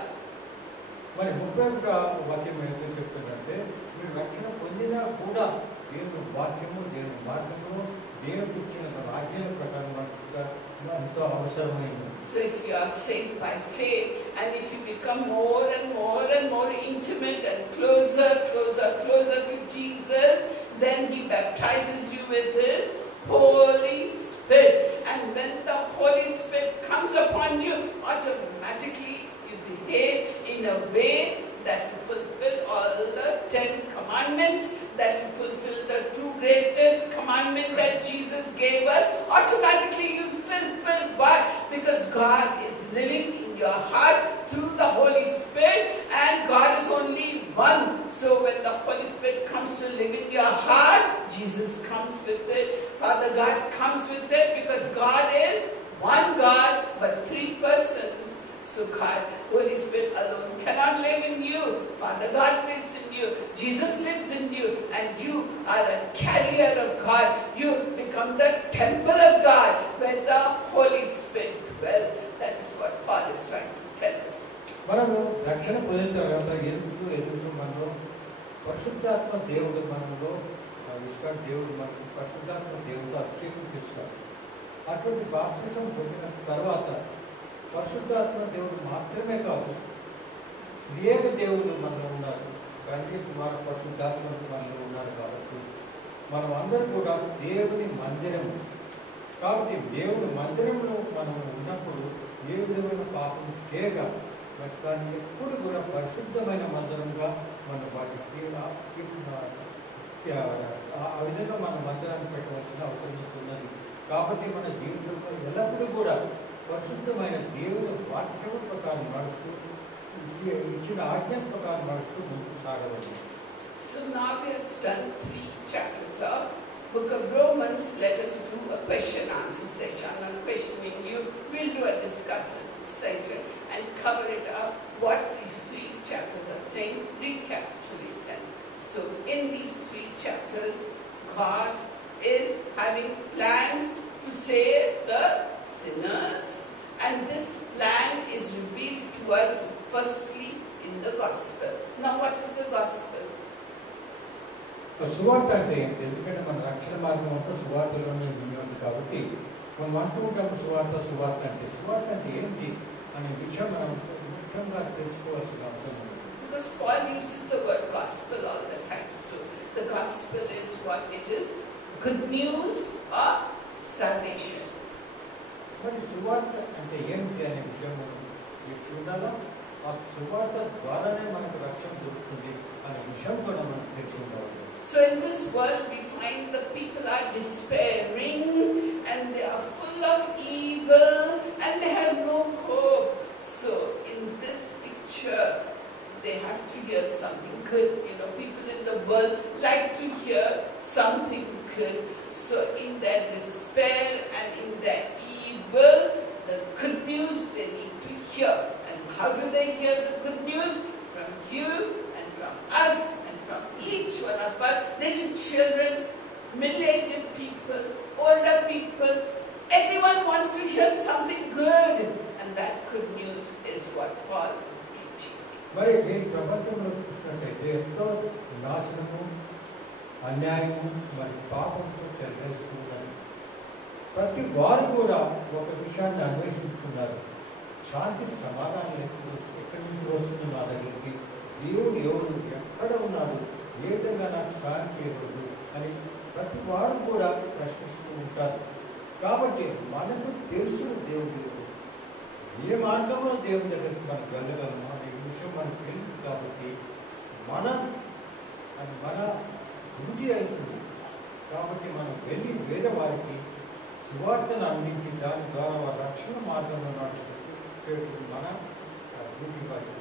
మరి 31వ వాక్యం ఏదో చెప్తుందంటే మీరు రక్షణ పొందినా కూడా దేవుని వాక్యము దేవుని మార్గము దేవుడు ఇచ్చిన ఆజ్ఞల ప్రకారం నడుచుట ఎంతో అవసరమైంది. So if you are saved by faith, and if you become more and more and more intimate and closer to Jesus, then He baptizes you with His Holy Spirit. And when the Holy Spirit comes upon you, automatically you behave in a way that will fulfill all the 10 commandments, that will fulfill the 2 greatest commandments that Jesus gave us. Automatically you fulfill what? Because God is living in your heart through the Holy Spirit, and God is only one. So when the Holy Spirit comes to live in your heart, Jesus comes with it. Father God comes with it, because God is one God but three persons. So God, Holy Spirit alone cannot live in you. Father God lives in you. Jesus lives in you. And you are a carrier of God. You become the temple of God where the Holy Spirit dwells. That is what Paul is trying to tell us. మనము రక్షణ పొందిన తర్వాత ఎదుగుతూ మనలో పరిశుద్ధాత్మ దేవుడు మనలో దేవుడు మనకు పరిశుద్ధాత్మ దేవుడు అభిషేకం చేస్తారు. అటువంటి బాప్తిసం పొందిన తర్వాత పరిశుద్ధాత్మ దేవుడు మాత్రమే కాదు, ఏక దేవుడు మనలో ఉన్నారు. తండ్రి కుమార పరిశుద్ధాత్మ మనలో ఉన్నారు. కాబట్టి మనం అందరూ కూడా దేవుని మందిరము. కాబట్టి దేవుని మందిరంలో మనం ఉన్నప్పుడు ఏ విధమైన పాపం చేయగా దాన్ని ఎప్పుడు కూడా పరిశుద్ధమైన మందిరంగా మనం వాటికి ఆ విధంగా మన మందిరాన్ని పెట్టవలసిన అవసరం ఉన్నది. కాబట్టి మన జీవితంలో ఎల్లప్పుడూ కూడా పరిశుద్ధమైన దేవుని వాక్యం ప్రకారం నడుస్తూ ఇచ్చిన ఆజ్ఞ ప్రకారం నడుస్తూ ముందుకు సాగవచ్చు. So now we have done 3 chapters of Book of Romans. Let us do a question answer session. I'm not questioning you. We'll do a discussion session and cover it up what these 3 chapters are saying, recapitulate them. So in these 3 chapters, God is having plans to save the sinners, and this plan is revealed to us firstly in the gospel. Now what is the gospel? సువార్త అంటే ఏంటి? ఎందుకంటే మన రక్షణ మార్గం అంతా సువార్తలోనే ఉంది కాబట్టి మనం అంటూ ఉంటాము సువార్త అంటే ఏంటి అనే విషయం మనం ముఖ్యంగా తెలుసుకోవాల్సిన అవసరం ఉంది. Because Paul uses the word gospel all the time. So the gospel is what it is, good news of salvation. మరి సువార్త అంటే ఏమిటి అనే విషయం చూడాలా. ఆ సువార్త ద్వారానే మనకు రక్షణ దొరుకుతుంది అనే విషయం కూడా మనకు తెలిసి ఉండాలి. So in this world we find the people are despairing and they are full of evil and they have no hope. So in this picture they have to hear something good. You know, people in the world like to hear something good. So in their despair and in their evil, the good news they need to hear. And how do they hear the good news? From you and from us and from each one of us, little children, middle-aged people, older people. Everyone wants to hear something good, and that good news is what Paul is preaching. మరి ఈ ప్రపంచంలో చూసినట్టయితే ఎంతో నాశనము, అన్యాయము మరి పాపంతో చెలరేగుతున్నారు. ప్రతి వారు కూడా ఒక విషయాన్ని అన్వేషిస్తున్నారు. శాంతి సమాధానం ఎక్కడి నుంచి వస్తుంది నా దగ్గరికి, దేవుడు ఎవరు, ఎక్కడ ఉన్నాడు, ఏ విధంగా నాకు సాయం చేయకూడదు అని ప్రతి వారు కూడా ప్రశ్నిస్తూ ఉంటారు. కాబట్టి మనకు తెలుసు దేవుడు ఏ మార్గంలో దేవుని దగ్గరికి మనం వెళ్ళగలము అనే విషయం మనకు తెలుసు. కాబట్టి మన డ్యూటీ అవుతుంది. కాబట్టి మనం వెళ్ళి వేరే వారికి సువార్తను అందించి దాని ద్వారా వారి రక్షణ మార్గంలో నడుచుకుంటూ మన డ్యూటీ పడుతుంది.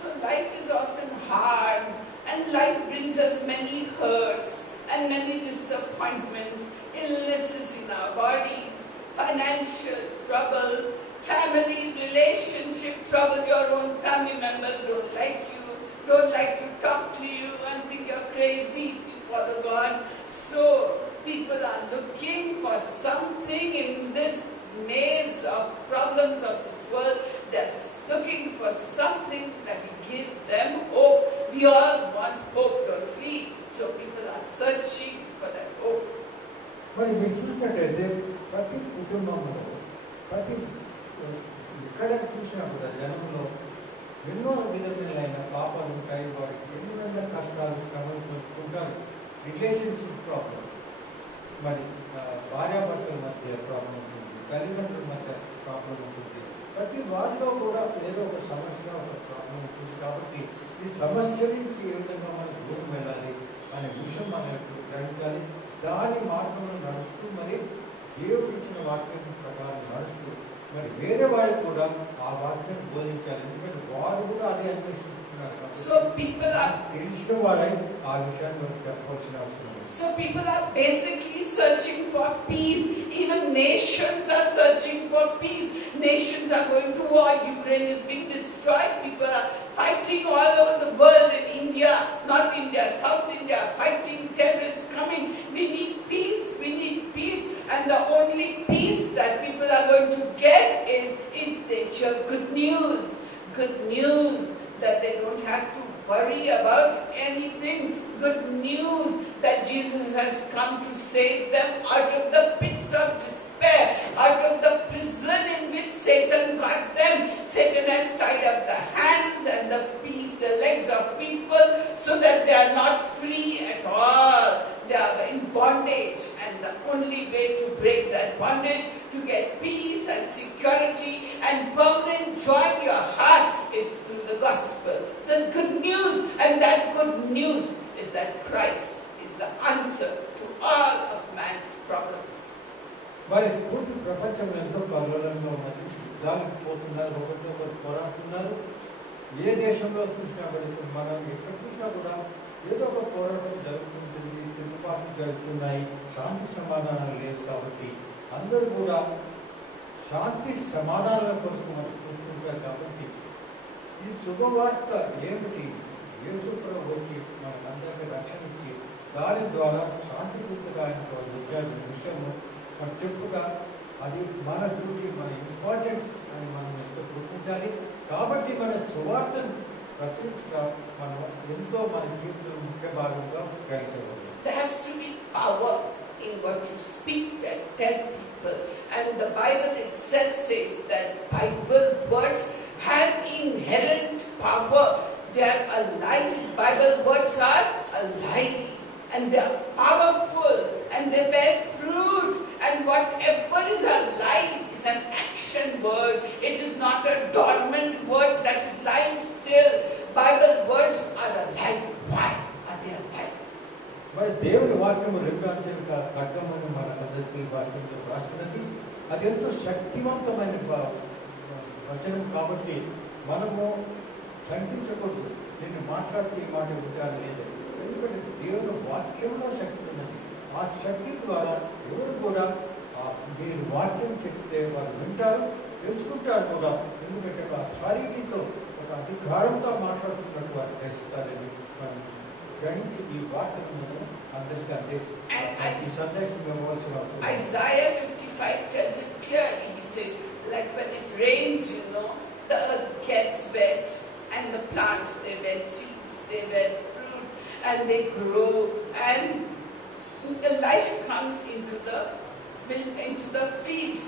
So life is often hard, and life brings us many hurts and many disappointments, illnesses in our bodies, financial troubles, family relationship trouble. Your own family members don't like you, don't like to talk to you and think you're crazy if you follow God. So people are looking for something in this maze of problems of this world. They're looking for something that will give them hope. We all want hope, don't we? So people are searching for that hope. మరి మీరు చూసినట్టయితే ప్రతి కుటుంబంలో ప్రతి ఎక్కడ చూసినా కూడా జనంలో ఎన్నో విధమైన పాపాలు ఉంటాయి. వారికి ఎన్నో విధంగా కష్టాలు, శ్రమలు పొందుతుంటారు. రిలేషన్షిప్ ప్రాబ్లం, మరి భార్యాభర్తల మధ్య ప్రాబ్లం ఉంటుంది, తల్లిదండ్రుల మధ్య ప్రాబ్లం ఉంటుంది. ప్రతి వారిలో కూడా ఏదో ఒక సమస్య, ఒక ప్రాబ్లం ఉంటుంది. కాబట్టి ఈ సమస్య నుంచి ఏ విధంగా మనం దూరం వెళ్ళాలి అనే విషయం మనకు గ్రహించాలి. దాని మార్గంలో నడుస్తూ మరి దేవుడు ఇచ్చిన వాక్యం ప్రకారం నడుస్తూ మరి వేరే వారికి కూడా ఆ వాక్యాన్ని బోధించాలి. ఎందుకంటే వారు కూడా అదే అన్వేషిస్తున్నారు కాబట్టి So people are తెలిసిన వారై ఆ విషయాన్ని మనకు చెప్పవలసిన అవసరం ఉంది. So people are basically searching for peace. Even nations are searching for peace. Nations are going to war. Ukraine is being destroyed. People are fighting all over the world. In India, North India, South India, fighting terrorists coming. We need peace. We need peace. And the only peace that people are going to get is if they hear good news. Good news that they don't have to worry about anything. Good news that Jesus has come to save them out of the pits of despair, out of the prison in which Satan got them. Satan has tied up the hands and the legs of people so that they are not free at all. They are in bondage, and the only way to break that bondage, to get peace and security and permanent joy in your heart, is through the gospel. The good news, and that good news is that Christ is the answer to all of man's problems. మరి పూర్తి ప్రపంచంలో ఎంతో కల్లోలంగా ఉన్నది. యుద్ధాలకు పోతున్నారు, ఒకరితో ఒకరు పోరాడుతున్నారు. ఏ దేశంలో చూసినా కూడా మనం ఎక్కడ చూసినా కూడా ఏదో ఒక పోరాటం జరుగుతుంటుంది, తిరుగుబాట్లు జరుగుతున్నాయి, శాంతి సమాధానం లేదు. కాబట్టి అందరూ కూడా శాంతి సమాధానాల కొరకు మనం చూస్తుంటారు. కాబట్టి ఈ శుభవార్త ఏమిటి? యేసు ప్రభు వచ్చి మనకందరికీ రక్షణ ఇచ్చి దాని ద్వారా శాంతిపూర్తిగా ఆయన విషయము మనం చెప్పుగా అది మన డ్యూటీ, మన ఇంపార్టెంట్ అని మనం ఎంతో గుర్తించాలి. కాబట్టి మన సువార్తను ప్రచురించగా మనం ఎంతో మన జీవితంలో ముఖ్య భాగంగా గ్రహించవచ్చు. There has to be power in what you speak and tell people. And the Bible itself says that Bible words have inherent power. They are alive. Bible words are alive. And they are powerful. And they bear fruit. And whatever is alive is an action word. It is not a dormant word that is lying still. Bible words are alive. Why are they alive? మరి దేవుని వాక్యము 2 అంచెల ఖడ్గమని మన పద్ధతి వాక్యంలో రాసినది. అది ఎంతో శక్తివంతమైన వచనం. కాబట్టి మనము శంకించకూడదు. నేను మాట్లాడితే ఈ మాట వింటాను లేదు. ఎందుకంటే దేవుని వాక్యంలో శక్తి ఉన్నది. ఆ శక్తి ద్వారా ఎవరు కూడా మీరు వాక్యం చెప్తే వారు వింటారు, తెలుసుకుంటారు కూడా. ఎందుకంటే ఒక అథారిటీతో, ఒక అధికారంతో మాట్లాడుతున్నట్టు వారు గ్రహిస్తారని మనం గ్రహించి ఈ వార్తను మనం అందరికీ అందిస్తాం. ఈ సందేశం ఇవ్వవలసిన అవసరం. Isaiah 55 tells it clearly. He said, like when it rains, the earth gets wet and the plants, they bear seeds, they bear fruit, and they grow, and the life comes into the fields.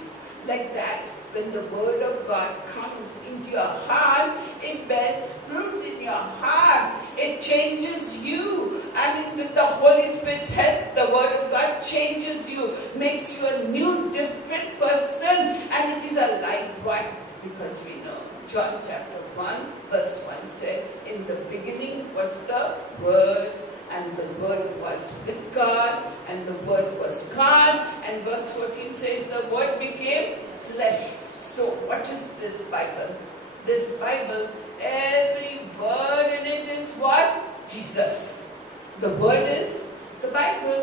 Like that, when the word of God comes into your heart, it bears fruit in your heart. It changes you. And with the Holy Spirit's help, the word of God changes you, makes you a new, different person, and it is alive. Why? Because we know John chapter 1 verse 1 said, in the beginning was the Word, and the Word was with God, and the Word was God. And verse 14 says, the Word became flesh. So what is this Bible? This Bible, every word in it is what? Jesus. The Word is the Bible,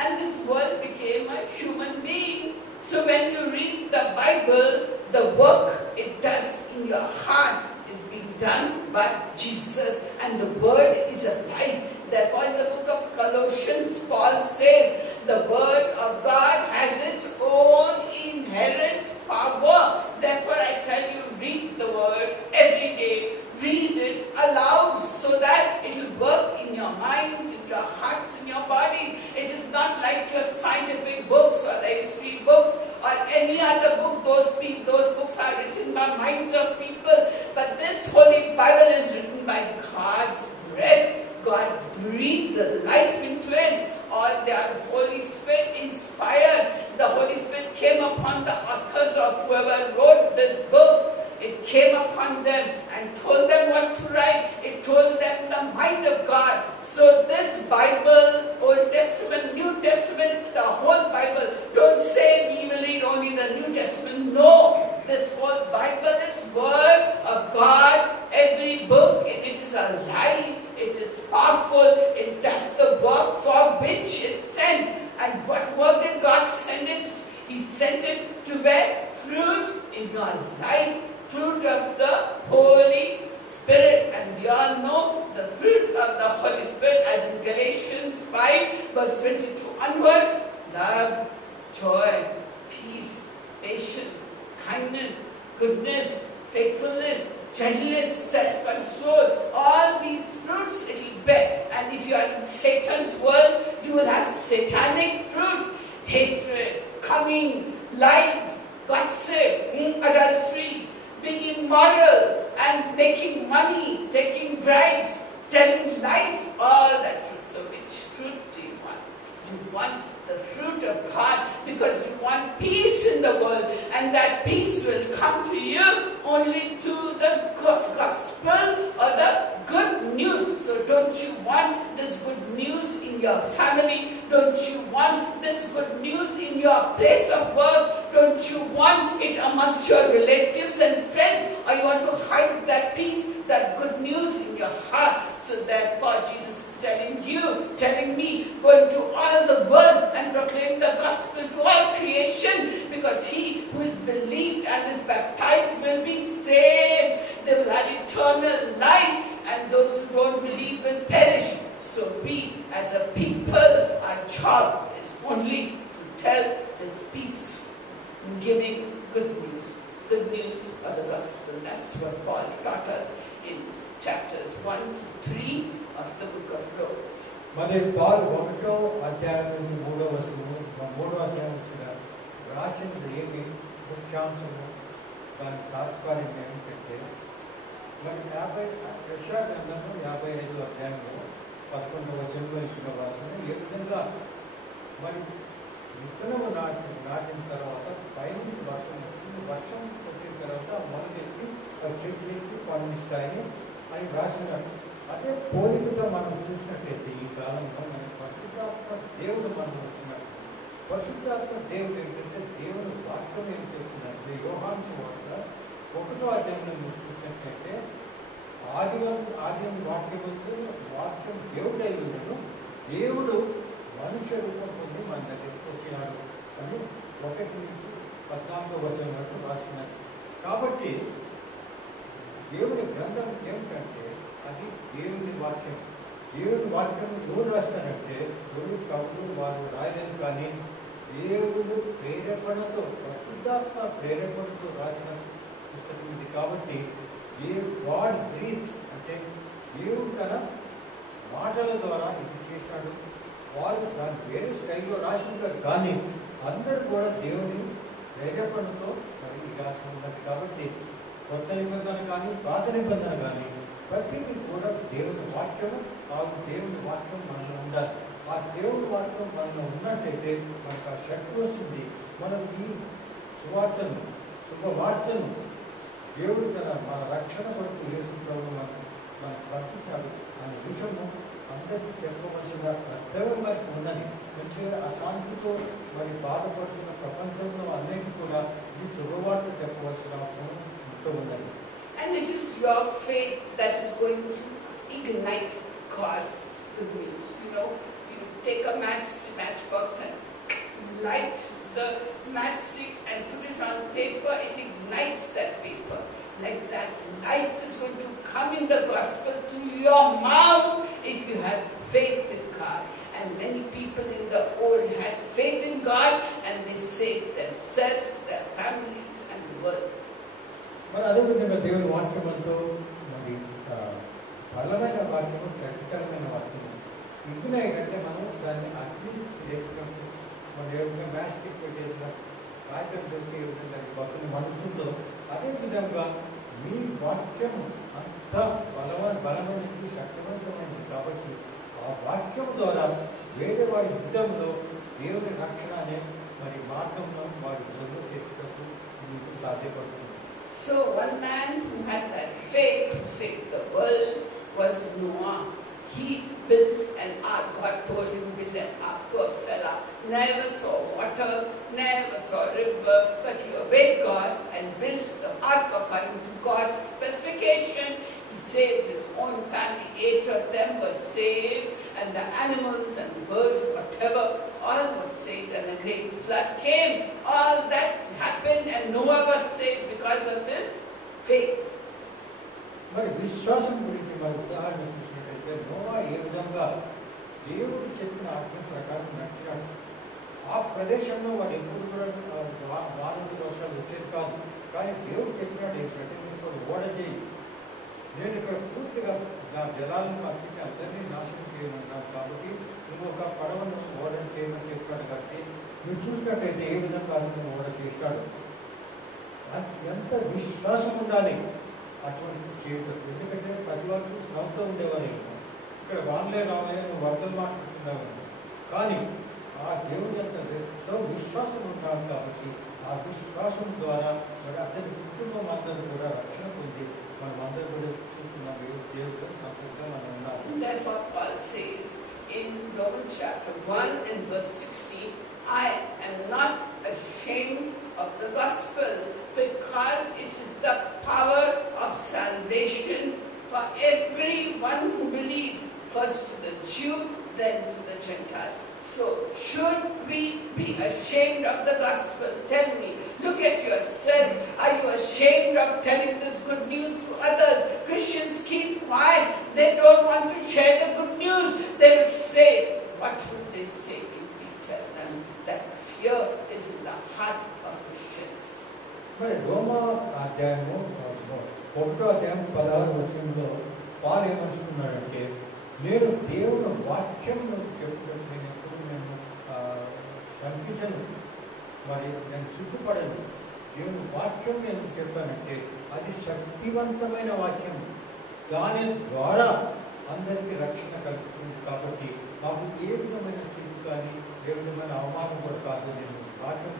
and this Word became a human being. So when you read the Bible, the work it does in your heart is being done by Jesus, and the Word is alive. Therefore, in the book of Colossians, Paul says, the Word of God has its own inherent power. Therefore, I tell you, read the Word every day. Read it aloud so that it will work in your minds, in your hearts, in your body. It is not like your scientific books or the history books or any other book. Those books are written by minds of people. But this Holy Bible is written by God's breath. God breathed the life into it. Or the Holy Spirit inspired. The Holy Spirit came upon the authors of whoever wrote this book. It came upon them and told them what to write. It told them the mind of God. So this Bible, Old Testament, New Testament, the whole Bible, don't say we will read only the New Testament. No, This whole Bible is Word of God. Every book in it is alive. It is powerful. It does the work for which it's sent. And what work did God send it? He sent it to bear fruit in your life. Fruit of the Holy Spirit. And we all know the fruit of the Holy Spirit as in Galatians 5 verse 22 onwards. Love, joy, peace, patience, kindness, goodness, faithfulness, gentleness, self-control. All these fruits it will bear. And if you are in Satan's world, you will have satanic fruits. Hatred, cunning, lies, gossip, adultery, being immoral, and making money, taking bribes, telling lies, all that fruit. So which fruit do you want? You want the fruit of God because you want peace in the world, and that peace will come to you only through the gospel or the good news. So don't you want this good news in your family? Don't you want this good news in your place of work? Don't you want it amongst your relatives and friends? Or you want to hide that peace, that good news in your heart? So therefore Jesus is telling you, telling me, go into all the world and proclaim the gospel to all creation, because he who is believed and is baptized will be saved. They will have eternal life, and those who don't believe will perish. So we as a people, our job is only to tell this peace, giving good news of the gospel. That's what Paul taught us in chapters 1 to 3 of the book of Romans. మరి పాల్ 1వ అధ్యాయం నుంచి 3వ వచనము, 3వ అధ్యాయం రాసినది ఏమి ముఖ్యాంశము, దాని తాత్పర్యం ఏమిటంటే, మరి యెషయా గ్రంథము 55వ అధ్యాయంలో 11వ వచనంలో ఇచ్చిన వాసన ఏ విధంగా మరి విత్తనము నాటిన తర్వాత పైనుంచి వర్షం వస్తుంది, వర్షం వచ్చిన తర్వాత మొదలెత్తి చెట్లు ఎత్తి పండిస్తాయి అని రాసినారు. అదే పోలికతో మనం చూసినట్టయితే ఈ కాలంలో మనకి పరిశుద్ధాత్మ దేవుడు మనం వచ్చినాడు. పరిశుద్ధాత్మ దేవుడు ఏంటంటే దేవుని వాక్యం ఏం చెప్తున్నట్టు యోహాను సువార్త 1వ అధ్యాయంలో మీరు చూసినట్లయితే ఆది వాక్యం దేవుడై ఉండను, దేవుడు మనుష్య రూపం పొంది మన దగ్గరికి వచ్చినాడు అని 1 నుంచి 14వ వచనం వరకు రాస్తున్నారు. కాబట్టి దేవుని గ్రంథం ఏమిటంటే అది దేవుని వాక్యం. దేవుని వాక్యం ఎవరు రాస్తారంటే ఎవరు కవులు వారు రాయలేదు, కానీ దేవుడు ప్రేరేపణతో, పరిశుద్ధాత్మ ప్రేరేపణతో రాసిన పుస్తకం ఇది. కాబట్టి గాడ్ బ్రీత్ అంటే దేవుడు తన మాటల ద్వారా ఇది చేశాడు. వారు దాన్ని వేరే స్టైల్లో రాసుకుంటారు, కానీ అందరూ కూడా దేవుని ప్రేరేపణతో మరి రాసి ఉన్నది. కాబట్టి కొత్త నిబంధన కానీ పాత నిబంధన కానీ ప్రతిదీ కూడా దేవుని వాక్యము. ఆ దేవుని వాక్యం మనలో ఉండాలి. ఆ దేవుని వాక్యం మనలో ఉన్నట్టయితే మనకు ఆ శక్తి వస్తుంది. మనం ఈ సువార్తను, శుభవార్తను దేవుడు మన రక్షణ కొరకు యేసుప్రభువు మనకు పంపించాడు అనే విషయము అందరికీ చెప్పవలసిన కర్తవ్యం మనకు ఉన్నది. ఎందుకంటే అశాంతితో మరి బాధపడుతున్న ప్రపంచంలో అన్నిటి కూడా ఈ శుభవార్త చెప్పవలసిన అవసరం ఎంతో ఉన్నది. And it is your faith that is going to ignite God's good news. You take a matchbox and light the matchstick and put it on paper, it ignites that paper. Like that, life is going to come in the gospel through your mouth if you have faith in God. And many people in the old had faith in God, and they saved themselves, their families, and the world. మరి అదేవిధంగా దేవుని వాక్యములతో మరి బలమైన వాక్యము, చట్టకరమైన వాక్యము ఇగ్గునాయి కంటే మనం దాన్ని అగ్ని చేసినప్పుడు మనం ఏ విధంగా మ్యాస్టిక్ పెట్టేసిన కాగితం చేసి ఏ విధంగా భక్తులు మండుతుందో అదేవిధంగా మీ వాక్యము అంత బలమైనది, శక్తివంతమైనది. కాబట్టి ఆ వాక్యం ద్వారా వేరే వారి యుద్ధంలో దేవుని రక్షణ అనే మరి మార్గంలో వారి యుద్ధంలో తెచ్చుటకు మీకు సాధ్యపడుతుంది. So one man who had that faith to save the world was Noah. He built an ark. God told him, build an ark. Poor fella. Never saw water, never saw river, but he obeyed God and built the ark according to God's specification. He saved his own family. 8 of them were saved, and the animals and birds, whatever, all was saved, and a great flood came. All that happened, and Noah was saved because of his faith. మరి విశ్వాసం గురించి మరి ఉదాహరణ చూసినట్టయితే నోవా ఏ విధంగా దేవుడు చెప్పిన ఆజ్ఞ ప్రకారం నడిచాడు. ఆ ప్రదేశంలో వాడు ఎప్పుడు కూడా వానరు వర్షాలు వచ్చేది కాదు. కానీ దేవుడు చెప్పినాడు, ప్రతి ఓడ చేయి, నేను ఇక్కడ పూర్తిగా నా జలాలను అతికి అందరినీ నాశనం చేయమన్నాను, కాబట్టి నువ్వు ఒక పడవను ఓడ చేయమని చెప్పాడు. కాబట్టి నువ్వు చూసినట్టయితే ఏ విధంగా అతను ఓడ చేస్తాడు. ఎంత విశ్వాసం ఉండాలి అటువంటి చేయటం. ఎందుకంటే ప్రతి వారు చూసి నవ్వుతూ ఉండేవారు, ఇక్కడ వానలే రావే వరదలు మాట్లాడుతున్నావు. కానీ ఆ దేవుడి యొక్క ఎంతో విశ్వాసం ఉండాలి. కాబట్టి ఆ విశ్వాసం ద్వారా మరి అతని కుటుంబం అందరూ కూడా రక్షణ పొంది మనం అందరూ కూడా చూస్తున్నాం. దేవుడు సంతోషంగా మనం ఉండాలి. Therefore Paul says in Romans chapter 1 and verse 16, I am not ashamed of the gospel, because it is the power of salvation for everyone who believes, first to the Jew, then to the Gentile. So, should we be ashamed of the gospel? Tell me. Look at yourself. Are you ashamed of telling this good news to others? Christians keep quiet. They don't want to share the good news. They will say, what would they say if we tell them that fear is in the heart of Christians? మరి రోమా అధ్యాయము 1వ అధ్యాయం 16వ వచనంలో పాలు ఏమనుకున్నాడంటే, నేను దేవుని వాక్యం చెప్పుకుంటే నేను ఎప్పుడు నేను శంకించను, మరి నేను సిగ్గుపడను. దేవుని వాక్యం నేను చెప్పానంటే అది శక్తివంతమైన వాక్యం, దాని ద్వారా అందరికీ రక్షణ కలుగుతుంది. కాబట్టి మాకు ఏ విధమైన సిగ్గు కానీ ఏ విధమైన అవమానం కూడా కాదు. నేను వాక్యం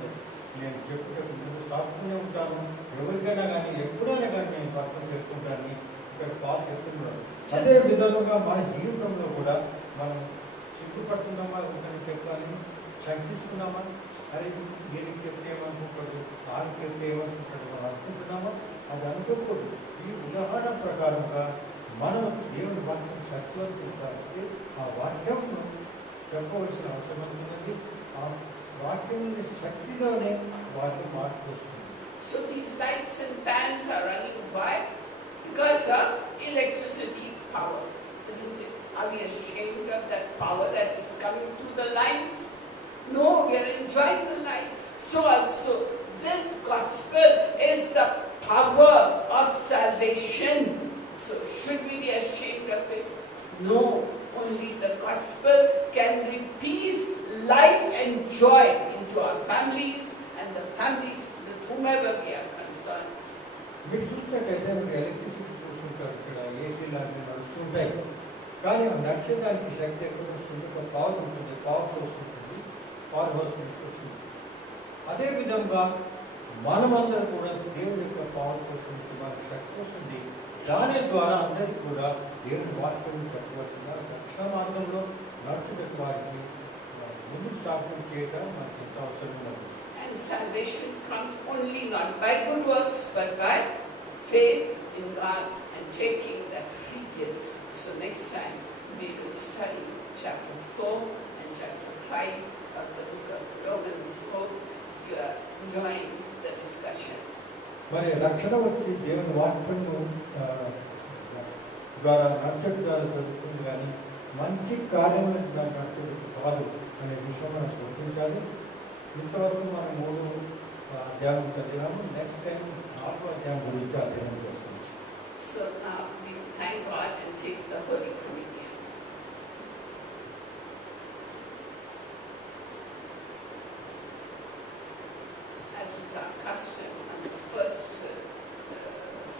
నేను చెప్పుకుంటూ సాగుతూనే ఉంటాను. ఎవరికైనా కానీ ఎప్పుడైనా కానీ నేను వాక్యం చెప్పుకుంటానని ఇక్కడ పాలు చెప్తున్నాడు. అదే విధంగా మన జీవితంలో కూడా మనం సిగ్గుపడుతున్నామా, ఒకరికి చెప్పాలని శంకిస్తున్నామా, అది దీనికి చెప్తే ఏమనుకుంటాడు, ఆరు చెప్తే ఏమనుకుంటాడు మనం అనుకుంటున్నామా, అది అనుకోకూడదు. ఈ ఉదాహరణ ప్రకారంగా మనం దేవుని వాక్యం సత్యవంతం కాబట్టి ఆ వాక్యం చెప్పవలసిన అవసరం ఉన్నది. ఆ వాక్యం శక్తిలోనే వాక్యం మార్పు వస్తుంది. So these lights and fans are running why? Because of electricity power, isn't it? Are we ashamed of that power that is coming through the lines? No, we are enjoying the light. So also, this gospel is the power of salvation. So should we be ashamed of it? No, only the gospel can bring peace, life and joy into our families and the families with whomever we are concerned. మీరు చూసినట్టయితే మీరు ఎలక్ట్రిసిటీ చూస్తుంటారు, ఇక్కడ ఏసీ లాంటివి నడుస్తుంటాయి. కానీ నడిచేదానికి శక్తి ఎక్కడ వస్తుంది? ఒక పవర్ ఉంటుంది, పవర్ సోర్స్ ఉంటుంది, పవర్ హౌస్ వస్తుంది. అదేవిధంగా మనమందరూ కూడా దేవుడి యొక్క పవర్ సోర్స్ నుంచి మనకు శక్తి వస్తుంది. దాని ద్వారా అందరికీ కూడా దేవుని వాక్యం చెప్పవలసిన రక్షణ మార్గంలో నడుచుటకు వారికి ముందుకు సాధన చేయడం మనకు ఎంత అవసరం ఉన్నది. And salvation comes only not by good works, but by faith in God and taking that free gift. So next time we will study chapter 4 and chapter 5 of the book of Romans. Hope you are enjoying the discussion. మరి రక్షణ వచ్చి దేవుని వాక్యం ద్వారా నచ్చడం ద్వారా జరుగుతుంది, కానీ మంచి కార్యముల ద్వారా నచ్చడం కాదు అనే విషయం మనం గుర్తించాలి. ఇంతవరకు మనం 3 అధ్యాయం చదివాము. నెక్స్ట్ టైం 4వ అధ్యాయం గురించి అధ్యయనం చేస్తాం. So now we thank God and take the Holy Communion. As is our custom, on the first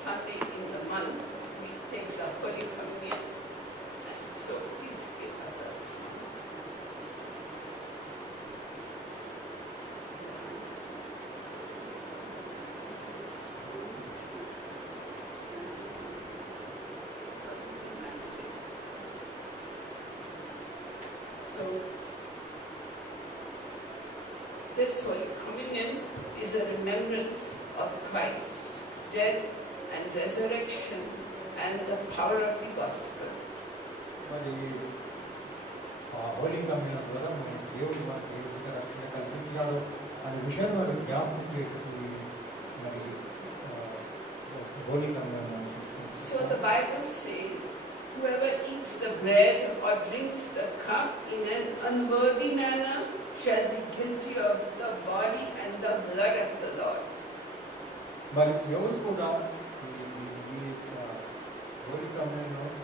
Sunday in the month, we take the Holy Communion. And so please give others. this Holy Communion is a remembrance of Christ's death and resurrection and the power of the gospel. మరి హోలీ కమ్యూనియన్ ద్వారా మనకి దేవుడు మనకి ఏ విధంగా రక్షణ కల్పించాడు అనే విషయాన్ని మనం జ్ఞాపకం చేసుకుని మరి Holi communion. So the Bible says, whoever eats the bread or drinks the cup in an unworthy manner shall be guilty of the body and the blood of the Lord. మరి ఎవరు కూడా ఈ హోలీ కమ్యూనియన్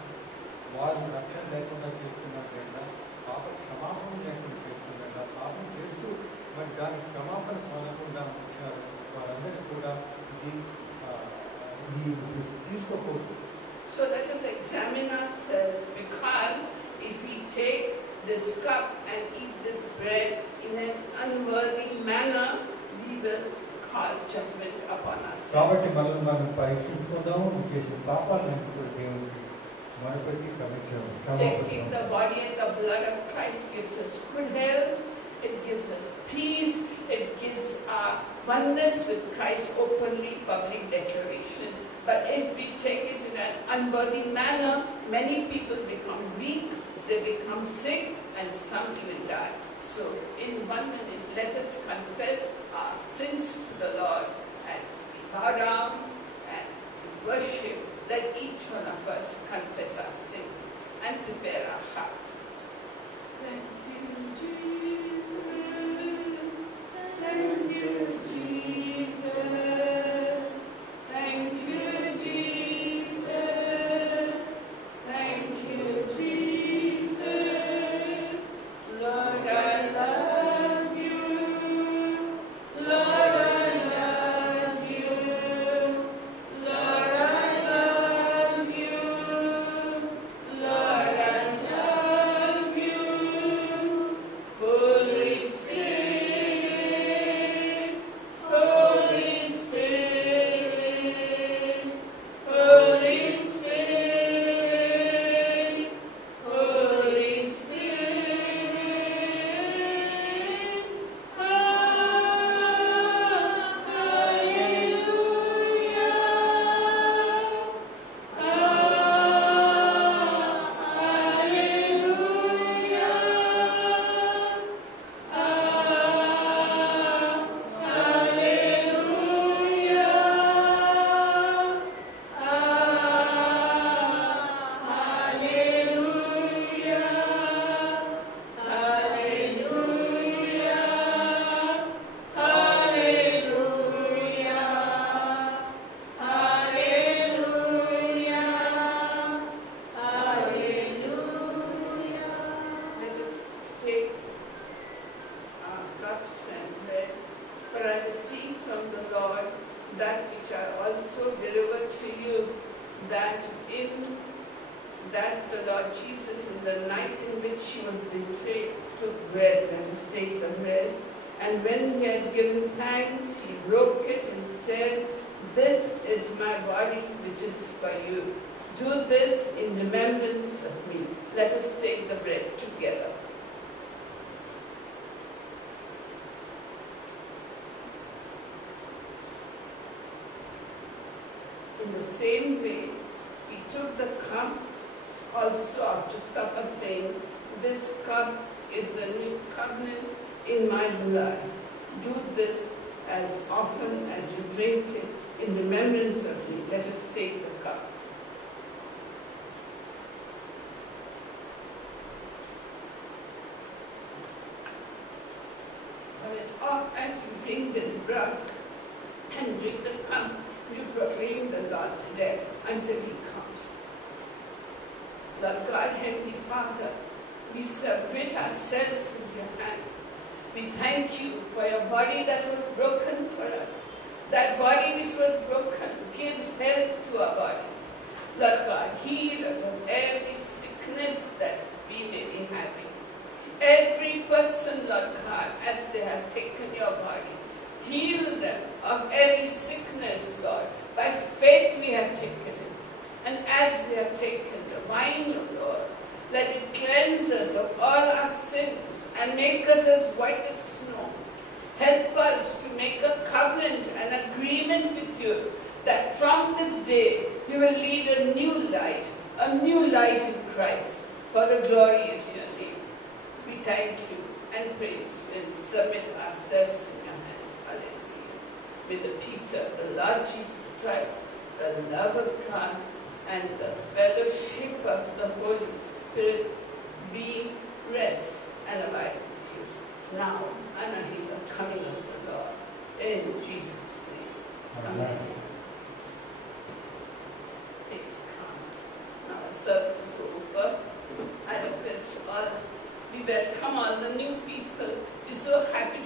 వారు రక్షణ లేకుండా చేస్తున్నట్లయితే పాప క్షమాపణ లేకుండా చేస్తున్నట్ల పాపం చేస్తూ మరి దానికి క్షమాపణ పొందకుండా ఉంచారు వారందరూ కూడా ఇది తీసుకోకూడదు. So let us examine ourselves, because if we take this cup and eat this bread in an unworthy manner, we will call judgment upon కాబట్టి ourselves. మనం పరీక్షించుకుందాము, చేసిన పాపాలను దేవునికి మనపైకి Taking the body and the blood of Christ gives us good health, it gives us peace, it gives our oneness with Christ openly, public declaration. But if we take it in an unworthy manner, many people become weak, they become sick, and some even die. So in 1 minute, let us confess our sins to the Lord as we bow down and worship. Let each one of us confess our sins and prepare our hearts. Thank you, Jesus. Thank you, Jesus. Thank you, Jesus. Thank you, Jesus. Lord, I love you. Lord, I love you. Lord, I love you. Lord, I love you. Holy Spirit, Holy Spirit, Holy Spirit, Holy Spirit. Let us take our cups and bread, for I receive from the Lord that which I also delivered to you, that the Lord Jesus, in the night in which he was betrayed, took bread. Let us take the bread. And when he had given thanks, he broke it and said, "This is my body, which is for you. Do this in remembrance of me." Let us take the bread together. In the same way, he took the cup also after supper, saying, "This cup is the new covenant in my blood. Do this as often as you drink it in remembrance of me." Let us take the cup. For as oft as you drink this blood and drink the cup, you proclaim the Lord's death until he comes. Lord God, Heavenly Father, we submit ourselves in your hand. We thank you for your body that was broken for us. That body which was broken, give health to our bodies. Lord God, heal us of every sickness that we may be having. Every person, Lord God, as they have taken your body, heal them of every sickness, Lord. By faith we have taken it. And as we have taken the wine, O Lord, let it cleanse us of all our sins and make us as white as snow. Help us to make a covenant and agreement with you that from this day we will lead a new life in Christ for the glory of your name. We thank you and praise you and submit ourselves in your hands. Hallelujah. May the peace of the Lord Jesus Christ, the love of God, and the fellowship of the Holy Spirit be, rest, and abide with you now and until the coming of the Lord. In Jesus' name. Amen. Please come. Now our service is over. I request all, we welcome all the new people. We're so happy